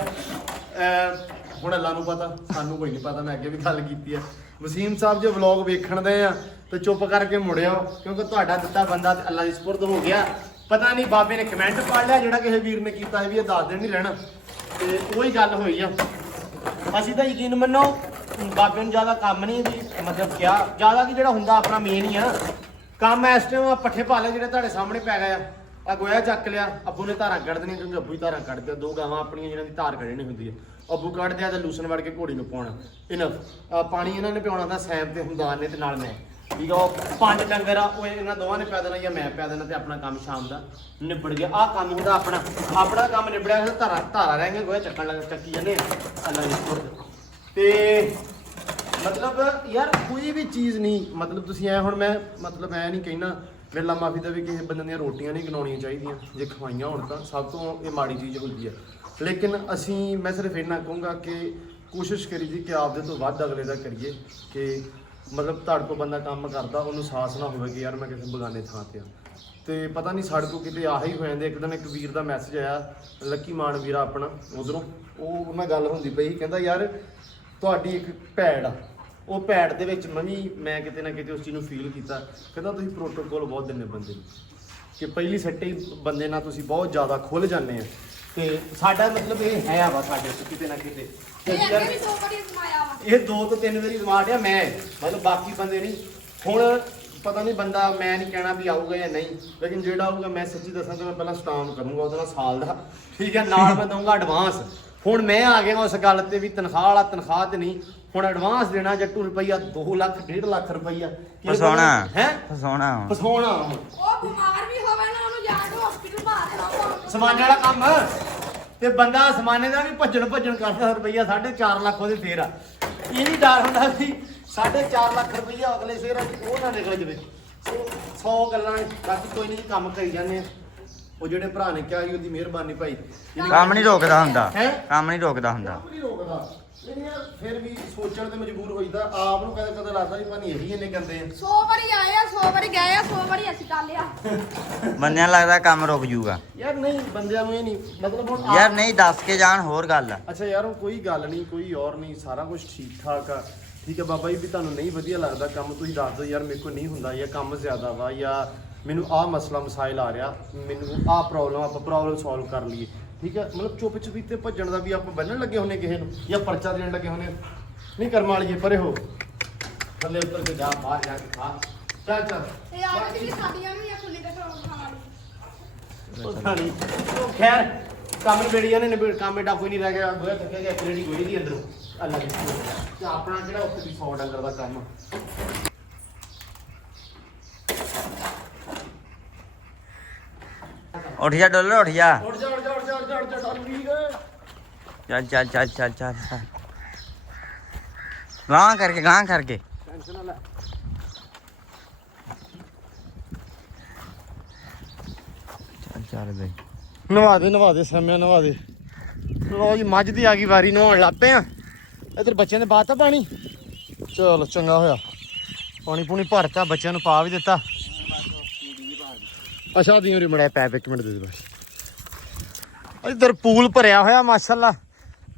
ਹੁਣ ਅੱਲਾ ਨੂੰ ਪਤਾ, ਸਾਨੂੰ ਕੋਈ ਨਹੀਂ ਪਤਾ। ਮੈਂ ਅੱਗੇ ਵੀ ਗੱਲ ਕੀਤੀ ਆ। ਵਸੀਮ ਸਾਹਿਬ ਜੇ ਵਲੌਗ ਵੇਖਣ ਦੇ ਆ ਤੇ ਚੁੱਪ ਕਰਕੇ ਮੁੜਿਓ, ਕਿਉਂਕਿ ਤੁਹਾਡਾ ਦਿੱਤਾ ਬੰਦਾ ਤੇ ਅੱਲਾ ਦੀ ਸਪੁਰਦ ਹੋ ਗਿਆ। ਪਤਾ ਨਹੀਂ ਬਾਬੇ ਨੇ ਕਮੈਂਟ ਪੜ ਲਿਆ ਜਿਹੜਾ ਕਿਸੇ ਵੀਰ ਨੇ ਕੀਤਾ ਹੈ ਵੀ ਇਹ 10 ਦਿਨ ਨਹੀਂ ਰਹਿਣਾ, ਤੇ ਉਹੀ ਗੱਲ ਹੋਈ ਆ। ਅਸੀਂ ਤਾਂ ਯਕੀਨ ਮੰਨੋ ਬਾਬੇ ਨੂੰ ਜ਼ਿਆਦਾ ਕੰਮ ਨਹੀਂ ਵੀ ਮਤਲਬ ਕਿਹਾ ਜ਼ਿਆਦਾ ਕਿ ਜਿਹੜਾ ਹੁੰਦਾ ਆਪਣਾ ਮੇਨ ਹੀ ਆ ਕੰਮ। ਇਸ ਟਾਈਮ ਪੱਠੇ ਪਾ ਲੈ ਜਿਹੜੇ ਤੁਹਾਡੇ ਸਾਹਮਣੇ ਪੈ ਗਏ ਆ ਗੋਇਆ ਚੱਕ ਲਿਆ। ਅੱਬੂ ਨੇ ਧਾਰਾਂ ਕੱਢ ਦੇਣੀਆਂ, ਕਿਉਂਕਿ ਅੱਬੂ ਹੀ ਧਾਰਾਂ ਕੱਢਦੇ ਆ। 2 ਗਾਵਾਂ ਆਪਣੀਆਂ ਜਿਹਨਾਂ ਦੀ ਧਾਰ ਕੱਢਣੀ ਹੁੰਦੀ ਹੈ, ਅੱਬੂ ਕੱਢਦੇ ਆ ਤੇ ਲੂਸਨ ਵੜ ਕੇ ਘੋੜੀ ਨੂੰ ਪਾਉਣਾ। ਇਹਨਾਂ ਪਾਣੀ ਇਹਨਾਂ ਨੇ ਪਿਆਉਣਾ ਤਾਂ ਸੈਮ ਤੇ ਹੁੰਦਾਨ ਨੇ ਤੇ ਨਾਲ ਮੈਂ, ਠੀਕ ਆ। ਉਹ 5 ਡੰਗਰ ਆ, ਉਹ ਇਹਨਾਂ ਦੋਵਾਂ ਨੇ ਪੈ ਦੇਣਾ ਜਾਂ ਮੈਂ ਪੈ ਦੇਣਾ, ਤੇ ਆਪਣਾ ਕੰਮ ਸ਼ਾਮ ਦਾ ਨਿਬੜ ਗਿਆ। ਆਹ ਕੰਮ ਹੁੰਦਾ ਆਪਣਾ ਕੰਮ ਨਿਬੜਿਆ। ਧਾਰਾ ਰਹਿ ਗਏ, ਗੋਇਆ ਚੱਕੀ ਜਾਂਦੇ ਆ ਅੱਲਾ ਦੀ ਸਪੁਰਦ। ਤੇ ਮਤਲਬ ਯਾਰ ਕੋਈ ਵੀ ਚੀਜ਼ ਨਹੀਂ, ਮਤਲਬ ਤੁਸੀਂ ਐ ਹੁਣ ਮੈਂ ਮਤਲਬ ਐ ਨਹੀਂ ਕਹਿਣਾ ਵੇਲਾ ਮਾਫੀ ਦਾ ਵੀ ਕਿਸੇ ਬੰਦੇ ਦੀਆਂ ਰੋਟੀਆਂ ਨਹੀਂ ਗਣਾਉਣੀਆਂ ਚਾਹੀਦੀਆਂ, ਜੇ ਖਵਾਈਆਂ ਹੋਣ ਤਾਂ ਸਭ ਤੋਂ ਇਹ ਮਾੜੀ ਚੀਜ਼ ਹੁੰਦੀ ਹੈ। ਲੇਕਿਨ ਮੈਂ ਸਿਰਫ ਇੰਨਾ ਕਹੂੰਗਾ ਕਿ ਕੋਸ਼ਿਸ਼ ਕਰੀ ਜੀ ਕਿ ਆਪਦੇ ਤੋਂ ਵੱਧ ਅਗਲੇ ਦਾ ਕਰੀਏ, ਕਿ ਮਤਲਬ ਤੁਹਾਡੇ ਕੋਲ ਬੰਦਾ ਕੰਮ ਕਰਦਾ ਉਹਨੂੰ ਸਾਹਸ ਨਾ ਹੋਵੇ ਕਿ ਯਾਰ ਮੈਂ ਕਿਸੇ ਬਗਾਨੇ ਥਾਂ ਤੇ ਆ। ਤੇ ਪਤਾ ਨਹੀਂ ਸਾਡੇ ਕੋਲ ਕਿਤੇ ਆਹੀ ਹੋ ਜਾਂਦੇ। ਇੱਕ ਦਿਨ ਇੱਕ ਵੀਰ ਦਾ ਮੈਸੇਜ ਆਇਆ, ਲੱਕੀ ਮਾਨ ਵੀਰਾ ਆਪਣਾ ਉਧਰੋਂ, ਉਹ ਨਾਲ ਗੱਲ ਹੁੰਦੀ ਪਈ, ਕਹਿੰਦਾ ਯਾਰ ਤੁਹਾਡੀ ਇੱਕ ਭੈੜ ਆ, ਉਹ ਭੈੜ ਦੇ ਵਿੱਚ ਮੈਂ ਕਿਤੇ ਨਾ ਕਿਤੇ ਉਸ ਚੀਜ਼ ਨੂੰ ਫੀਲ ਕੀਤਾ। ਕਹਿੰਦਾ ਤੁਸੀਂ ਪ੍ਰੋਟੋਕੋਲ ਬਹੁਤ ਦਿੰਦੇ ਬੰਦੇ ਨੂੰ, ਕਿ ਪਹਿਲੀ ਸੱਟੇ ਬੰਦੇ ਨਾਲ ਤੁਸੀਂ ਬਹੁਤ ਜ਼ਿਆਦਾ ਖੁੱਲ ਜਾਂਦੇ ਆ। ਤੇ ਸਾਡਾ ਮਤਲਬ ਇਹ ਹੈ ਵਾ ਸਾਡੇ ਕਿਤੇ ਨਾ ਕਿਤੇ ਇਹ ਅੱਗੇ ਵੀ 2 ਵਾਰੀ ਸਮਾਇਆ ਵਾ। ਇਹ 2 ਤੋਂ 3 ਵਾਰੀ ਰਿਵਾਰਡ ਆ, ਮੈਂ ਮਤਲਬ ਬਾਕੀ ਬੰਦੇ ਨਹੀਂ। ਹੁਣ ਪਤਾ ਨਹੀਂ ਬੰਦਾ, ਮੈਂ ਨਹੀਂ ਕਹਿਣਾ ਵੀ ਆਊਗਾ ਜਾਂ ਨਹੀਂ, ਲੇਕਿਨ ਜਿਹੜਾ ਆਊਗਾ ਮੈਂ ਸੱਚੀ ਦੱਸਾਂ ਤਾਂ ਮੈਂ ਪਹਿਲਾਂ ਸਟਾਮ ਕਰੂੰਗਾ ਉਹਦੇ ਨਾਲ ਸਾਲ ਦਾ, ਠੀਕ ਹੈ, ਨਾਲ ਮੈਂ ਦਊਂਗਾ ਐਡਵਾਂਸ। ਹੁਣ ਮੈਂ ਆ ਗਿਆ ਉਸ ਗੱਲ ਤੇ ਵੀ ਤਨਖਾਹ ਵਾਲਾ ਤਨਖਾਹ ਤੇ ਨਹੀਂ, ਹੁਣ ਐਡਵਾਂਸ ਦੇਣਾ ਜੱਟੂ ਰੁਪਈਆ 2 ਲੱਖ 1.5 ਲੱਖ ਰੁਪਈਆ ਫਸਾਉਣਾ ਹੈ, ਫਸਾਉਣਾ ਉਹ ਬਿਮਾਰ ਵੀ ਹੋਵੇ ਨਾ, ਉਹਨੂੰ ਜਾ ਕੇ ਹਸਪੀਟਲ ਪਾ ਦੇਣਾ। ਸਮਾਨੇ ਵਾਲਾ ਕੰਮ ਤੇ ਬੰਦਾ ਸਮਾਨੇ ਦਾ ਵੀ ਭੱਜਣ ਕਰਦਾ। ਰੁਪਈਆ 4.5 ਲੱਖ ਉਹਦੇ ਫੇਰ ਆ। ਇਹ ਵੀ ਡਰ ਹੁੰਦਾ ਵੀ 4.5 ਲੱਖ ਰੁਪਈਆ ਅਗਲੇ ਸ਼ੇਰ ਉਹ ਨਾ ਨਿਕਲ ਜਵੇ। 100 ਗੱਲਾਂ, ਬਾਕੀ ਕੋਈ ਨਹੀਂ, ਕੰਮ ਕਰੀ ਜਾਂਦੇ ਆ। ਉਹ ਜਿਹੜੇ ਭਰਾ ਨੇ ਕਿਹਾ ਸੀ ਉਹਦੀ ਮਿਹਰਬਾਨੀ ਭਾਈ। ਕੰਮ ਨਹੀਂ ਰੋਕਦਾ ਹੁੰਦਾ, ਹੈਂ? ਕੰਮ ਨਹੀਂ ਰੋਕਦਾ ਹੁੰਦਾ। ਨਹੀਂ ਰੋਕਦਾ, ਨਹੀਂ ਯਾਰ ਫਿਰ ਵੀ ਸੋਚਣ ਤੇ ਮਜਬੂਰ ਹੋਈਦਾ। ਆਪ ਨੂੰ ਕਦੇ ਲੱਗਦਾ ਵੀ ਪਾਣੀ ਇਹੀ ਇੰਨੇ ਗੰਦੇ ਆ। 100 ਵਾਰੀ ਆਏ ਆ, 100 ਵਾਰੀ ਗਏ ਆ, 100 ਵਾਰੀ ਅਸੀਂ ਕਰ ਲਿਆ। ਬੰਦਿਆਂ ਨੂੰ ਲੱਗਦਾ ਕੰਮ ਰੁਕ ਜੂਗਾ। ਯਾਰ ਨਹੀਂ, ਬੰਦਿਆਂ ਨੂੰ ਇਹ ਨਹੀਂ ਮਤਲਬ ਹੁਣ ਯਾਰ ਨਹੀਂ ਦੱਸ ਕੇ ਜਾਣ, ਹੋਰ ਗੱਲ ਆ। ਅੱਛਾ ਯਾਰ, ਉਹ ਕੋਈ ਗੱਲ ਨਹੀਂ, ਕੋਈ ਔਰ ਨਹੀਂ, ਸਾਰਾ ਕੁਝ ਠੀਕ ਠਾਕ ਆ, ਠੀਕ ਹੈ। ਬਾਬਾ ਜੀ ਵੀ ਤੁਹਾਨੂੰ ਨਹੀਂ ਵਧੀਆ ਲੱਗਦਾ ਕੰਮ, ਤੁਸੀਂ ਦੱਸ ਦਿਓ ਯਾਰ ਮੇਰੇ ਕੋਲ ਨਹੀਂ ਹੁੰਦਾ, ਜਾਂ ਕੰਮ ਜ਼ਿਆਦਾ ਵਾ, ਜਾਂ ਮੈਨੂੰ ਆਹ ਮਸਲਾ ਮਸਾਇਲ ਆ ਰਿਹਾ, ਮੈਨੂੰ ਆਹ ਪ੍ਰੋਬਲਮ, ਆਪਾਂ ਪ੍ਰੋਬਲਮ ਸੋਲਵ ਕਰ ਲਈਏ, ਠੀਕ ਹੈ। ਮਤਲਬ ਚੁੱਪ ਚੁਪੀਤੇ ਭੱਜਣ ਦਾ ਵੀ ਆਪਾਂ ਬੰਨਣ ਲੱਗੇ ਹੁੰਨੇ ਕਿਸੇ ਨੂੰ, ਜਾਂ ਪਰਚਾ ਦੇਣ ਲੱਗੇ ਹੁੰਨੇ, ਨਹੀਂ ਕਰਮ ਵਾਲੀਏ ਪਰੇ ਹੋ, ਥੱਲੇ ਉੱਤਰ ਕੇ ਜਾ, ਬਾਹਰ ਜਾ ਕੇ ਖਾ, ਚੱਲ ਤੇ ਆ ਜਿਹੜੀ ਸਾਡੀਆਂ ਨੂੰ ਇਹ ਫੁੱਲੀ ਦਾ ਖਾਣਾ ਪਤਾ ਨਹੀਂ। ਉਹ ਖੈਰ ਕੰਮ ਨਿਬੇੜੀਆਂ ਨੇ, ਕੰਮ ਏਡਾ ਕੋਈ ਨਹੀਂ ਰਹਿ ਗਿਆ। ਗੋਇਆ ਥੱਕਿਆ ਗਿਆ, ਕਿਹੜੀ ਗੋਈ ਦੀ ਅੰਦਰੋਂ ਅੱਲਾ ਦੀ ਤੇ ਆਪਣਾ ਕਿਹੜਾ ਉੱਥੇ ਵੀ 100 ਡੰਗਰ ਦਾ ਕੰਮ। ਉੱਠ ਜਾ ਡੋਲਰ, ਉੱਠ ਜਾ। ਉੱਠ ਜਾ ਠੀਕ ਹੈ। ਚੱਲ ਗਾਂ ਕਰਕੇ ਟੈਨਸ਼ਨ ਨਾ ਲੈ। ਚੱਲ ਬਈ, ਨਵਾ ਦੇ ਸਮਿਆ, ਨਵਾ ਦੇ। ਲੋ ਜੀ, ਮੱਝ ਦੀ ਆ ਗਈ ਵਾਰੀ, ਨਹਾਉਣ ਲੱਗ ਪਏ ਆ। ਇੱਧਰ ਬੱਚਿਆਂ ਦੇ ਬਾਤ ਆ ਪਾਣੀ, ਚਲ ਚੰਗਾ ਹੋਇਆ, ਪਾਣੀ ਪੂਣੀ ਭਰਤਾ, ਬੱਚਿਆਂ ਨੂੰ ਪਾ ਵੀ ਦਿੱਤਾ। ਅੱਛਾ ਦੀ ਉਰੀ ਮੜਿਆ ਪੈਪ 1 ਮਿੰਟ ਦੇ ਦੇ ਬਸ। ਇੱਧਰ ਪੂਲ ਭਰਿਆ ਹੋਇਆ ਮਾਸ਼ਾਅੱਲਾ,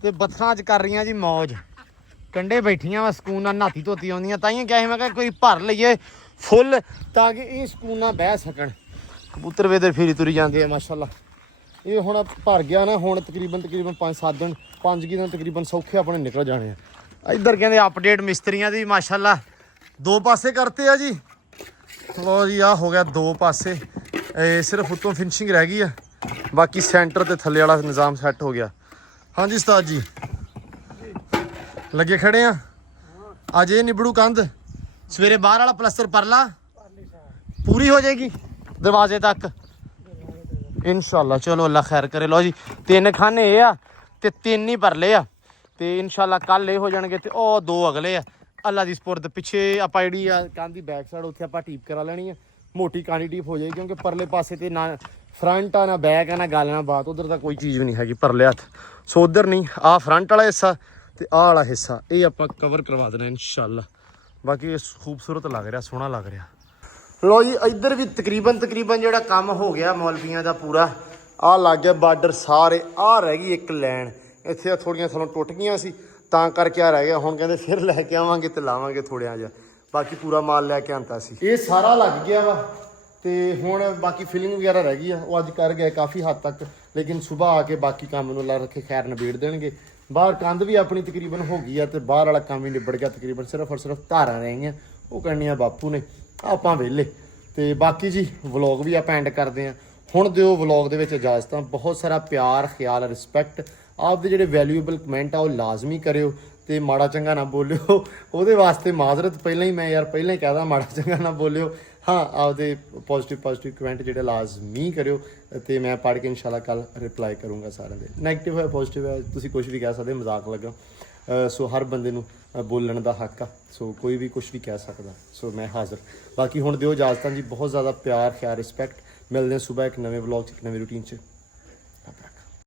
ਤੇ ਬੱਥਾਂ 'ਚ ਕਰ ਰਹੀਆਂ ਜੀ ਮੌਜ। ਕੰਡੇ ਬੈਠੀਆਂ ਵਾ ਸਕੂਨ ਨਾਲ ਨਹਾਤੀ ਧੋਤੀ ਆਉਂਦੀਆਂ ਤਾਂ ਹੀ ਕਿਹਾ ਸੀ ਮੈਂ ਕਿਹਾ ਕੋਈ ਭਰ ਲਈਏ ਫੁੱਲ ਤਾਂ ਕਿ ਇਹ ਸਕੂਨ ਨਾਲ ਬਹਿ ਸਕਣ। ਕਬੂਤਰ ਵੇਦਰ ਫੇਰੀ ਤੁਰੀ ਜਾਂਦੇ ਆ ਮਾਸ਼ਾਅੱਲਾ। ਇਹ ਹੁਣ ਭਰ ਗਿਆ ਨਾ, ਹੁਣ ਤਕਰੀਬਨ 5-7 ਦਿਨ 5 ਦਿਨ ਤਕਰੀਬਨ ਸੌਖੇ ਆਪਣੇ ਨਿਕਲ ਜਾਣੇ ਆ। ਇੱਧਰ ਕਹਿੰਦੇ ਅਪਡੇਟ ਮਿਸਤਰੀਆਂ ਦੀ ਮਾਸ਼ਾਅੱਲਾ 2 ਪਾਸੇ ਕਰਤੇ ਆ ਜੀ। ਲੋ ਜੀ ਆ ਹੋ ਗਿਆ 2 ਪਾਸੇ, ਸਿਰਫ ਉੱਤੋਂ ਫਿਨਿਸ਼ਿੰਗ ਰਹਿ ਗਈ ਆ, ਬਾਕੀ ਸੈਂਟਰ ਤੇ ਥੱਲੇ ਵਾਲਾ ਨਿਜ਼ਾਮ ਸੈੱਟ ਹੋ ਗਿਆ। ਹਾਂਜੀ ਉਸਤਾਦ ਜੀ ਲੱਗੇ ਖੜੇ ਆ। ਅੱਜ ਇਹ ਨਿਬੜੂ ਕੰਧ, ਸਵੇਰੇ ਬਾਹਰ ਵਾਲਾ ਪਲਸਤਰ ਪਰਲਾ ਪੂਰੀ ਹੋ ਜਾਏਗੀ ਦਰਵਾਜ਼ੇ ਤੱਕ ਇਨਸ਼ਾਅੱਲਾ। ਚਲੋ ਅੱਲਾ ਖੈਰ ਕਰੇ। ਲੋ ਜੀ 3 ਖਾਨੇ ਇਹ ਆ ਤੇ 3 ਹੀ ਪਰਲੇ ਆ ਤੇ ਇਨਸ਼ਾਅੱਲਾ ਕੱਲ ਇਹ ਹੋ ਜਾਣਗੇ ਤੇ ਉਹ 2 ਅਗਲੇ ਆ। ਅੱਲਾ ਦੀ ਸਪੁਰਦ। ਪਿੱਛੇ ਆਪਾਂ ਜਿਹੜੀ ਆ ਕੰਧ ਦੀ ਬੈਕ ਸਾਈਡ ਉੱਥੇ ਆਪਾਂ ਟੀਪ ਕਰਾ ਲੈਣੀ ਆ, ਮੋਟੀ ਕਾਂਡੀ ਟੀਪ ਹੋ ਜਾਏਗੀ ਕਿਉਂਕਿ ਪਰਲੇ ਪਾਸੇ ਤੇ ਨਾ ਫਰੰਟ ਆ ਨਾ ਬੈਕ ਆ ਨਾ ਗੱਲ ਨਾ ਬਾਤ, ਉਧਰ ਤਾਂ ਕੋਈ ਚੀਜ਼ ਵੀ ਨਹੀਂ ਹੈਗੀ ਪਰਲੇ ਹੱਥ। ਸੋ ਉਧਰ ਨਹੀਂ, ਆਹ ਫਰੰਟ ਵਾਲਾ ਹਿੱਸਾ ਤੇ ਆਹ ਵਾਲਾ ਹਿੱਸਾ ਇਹ ਆਪਾਂ ਕਵਰ ਕਰਵਾ ਦੇਣਾ ਇਨਸ਼ਾਅੱਲਾ। ਬਾਕੀ ਇਹ ਖੂਬਸੂਰਤ ਲੱਗ ਰਿਹਾ, ਸੋਹਣਾ ਲੱਗ ਰਿਹਾ। ਲੋ ਜੀ ਇੱਧਰ ਵੀ ਤਕਰੀਬਨ ਜਿਹੜਾ ਕੰਮ ਹੋ ਗਿਆ ਮੌਲਵੀਆਂ ਦਾ ਪੂਰਾ। ਆਹ ਲੱਗ ਗਿਆ ਬਾਰਡਰ ਸਾਰੇ, ਆਹ ਰਹਿ ਗਈ ਇੱਕ ਲਾਈਨ, ਇੱਥੇ ਥੋੜੀਆਂ ਸਾਨੂੰ ਟੁੱਟ ਗਈਆਂ ਸੀ ਤਾਂ ਕਰਕੇ ਆ ਰਹਿ ਗਿਆ। ਹੁਣ ਕਹਿੰਦੇ ਫਿਰ ਲੈ ਕੇ ਆਵਾਂਗੇ ਤੇ ਲਾਵਾਂਗੇ ਥੋੜਿਆਂ ਜਿਹਾ, ਬਾਕੀ ਪੂਰਾ ਮਾਲ ਲੈ ਕੇ ਆਂਦਾ ਸੀ। ਇਹ ਸਾਰਾ ਲੱਗ ਗਿਆ ਵਾ ਤੇ ਹੁਣ ਬਾਕੀ ਫਿਲਿੰਗ ਵਗੈਰਾ ਰਹਿ ਗਈ ਆ, ਉਹ ਅੱਜ ਕਰ ਗਏ ਕਾਫੀ ਹੱਦ ਤੱਕ, ਲੇਕਿਨ ਸਵੇਰ ਆ ਕੇ ਬਾਕੀ ਕੰਮ ਨੂੰ ਲਾ ਰੱਖੇ ਖੈਰ ਨਿਬੇੜ ਦੇਣਗੇ। ਬਾਹਰ ਕੰਧ ਵੀ ਆਪਣੀ ਤਕਰੀਬਨ ਹੋ ਗਈ ਆ ਤੇ ਬਾਹਰ ਵਾਲਾ ਕੰਮ ਵੀ ਨਿਬੜ ਗਿਆ ਤਕਰੀਬਨ, ਸਿਰਫ ਔਰ ਸਿਰਫ ਧਾਰਾਂ ਰਹਿ ਗਈਆਂ, ਉਹ ਕਰਨੀਆਂ ਬਾਪੂ ਨੇ, ਆਪਾਂ ਵਿਹਲੇ। ਤੇ ਬਾਕੀ ਜੀ ਵਲੌਗ ਵੀ ਆਪਾਂ ਐਂਡ ਕਰਦੇ ਹਾਂ। ਹੁਣ ਦਿਓ ਵਲੌਗ ਦੇ ਵਿੱਚ ਇਜਾਜ਼ਤਾਂ। ਬਹੁਤ ਸਾਰਾ ਪਿਆਰ, ਖਿਆਲ, ਰਿਸਪੈਕਟ, ਆਪਦੇ ਜਿਹੜੇ ਵੈਲਿਊਏਬਲ ਕਮੈਂਟ ਆ ਉਹ ਲਾਜ਼ਮੀ ਕਰਿਓ ਤੇ ਮਾੜਾ ਚੰਗਾ ਨਾ ਬੋਲਿਓ, ਉਹਦੇ ਵਾਸਤੇ ਮਾਜ਼ਰਤ ਪਹਿਲਾਂ ਹੀ, ਮੈਂ ਯਾਰ ਪਹਿਲਾਂ ਹੀ ਕਹਿਦਾ ਮਾੜਾ ਚੰਗਾ ਨਾ ਬੋਲਿਓ। ਹਾਂ ਆਪਦੇ ਪੋਜ਼ਿਟਿਵ ਕਮੈਂਟ ਜਿਹੜੇ ਲਾਜ਼ਮੀ ਕਰਿਓ ਤੇ ਮੈਂ ਪੜ੍ਹ ਕੇ ਇਨਸ਼ਾਅੱਲਾ ਕੱਲ ਰਿਪਲਾਈ ਕਰੂੰਗਾ ਸਾਰਿਆਂ ਦੇ। ਨੈਗੇਟਿਵ ਹੈ ਪੋਜ਼ਿਟਿਵ ਹੈ ਤੁਸੀਂ ਕੁਝ ਵੀ ਕਹਿ ਸਕਦੇ, ਮਜ਼ਾਕ ਲੱਗਾ। ਸੋ ਹਰ ਬੰਦੇ ਨੂੰ ਬੋਲਣ ਦਾ ਹੱਕ ਆ, ਸੋ ਕੋਈ ਵੀ ਕੁਝ ਵੀ ਕਹਿ ਸਕਦਾ। ਸੋ ਮੈਂ ਹਾਜ਼ਰ। ਬਾਕੀ ਹੁਣ ਦਿਓ ਇਜਾਜ਼ਤਾਂ ਜੀ। ਬਹੁਤ ਜ਼ਿਆਦਾ ਪਿਆਰ, ਖਿਆਲ, ਰਿਸਪੈਕਟ। ਮਿਲਦੇ ਹਾਂ ਸਵੇਰ ਇੱਕ ਨਵੇਂ ਵਲੌਗ 'ਚ, ਇੱਕ ਨਵੀਂ ਰੂਟੀਨ 'ਚ।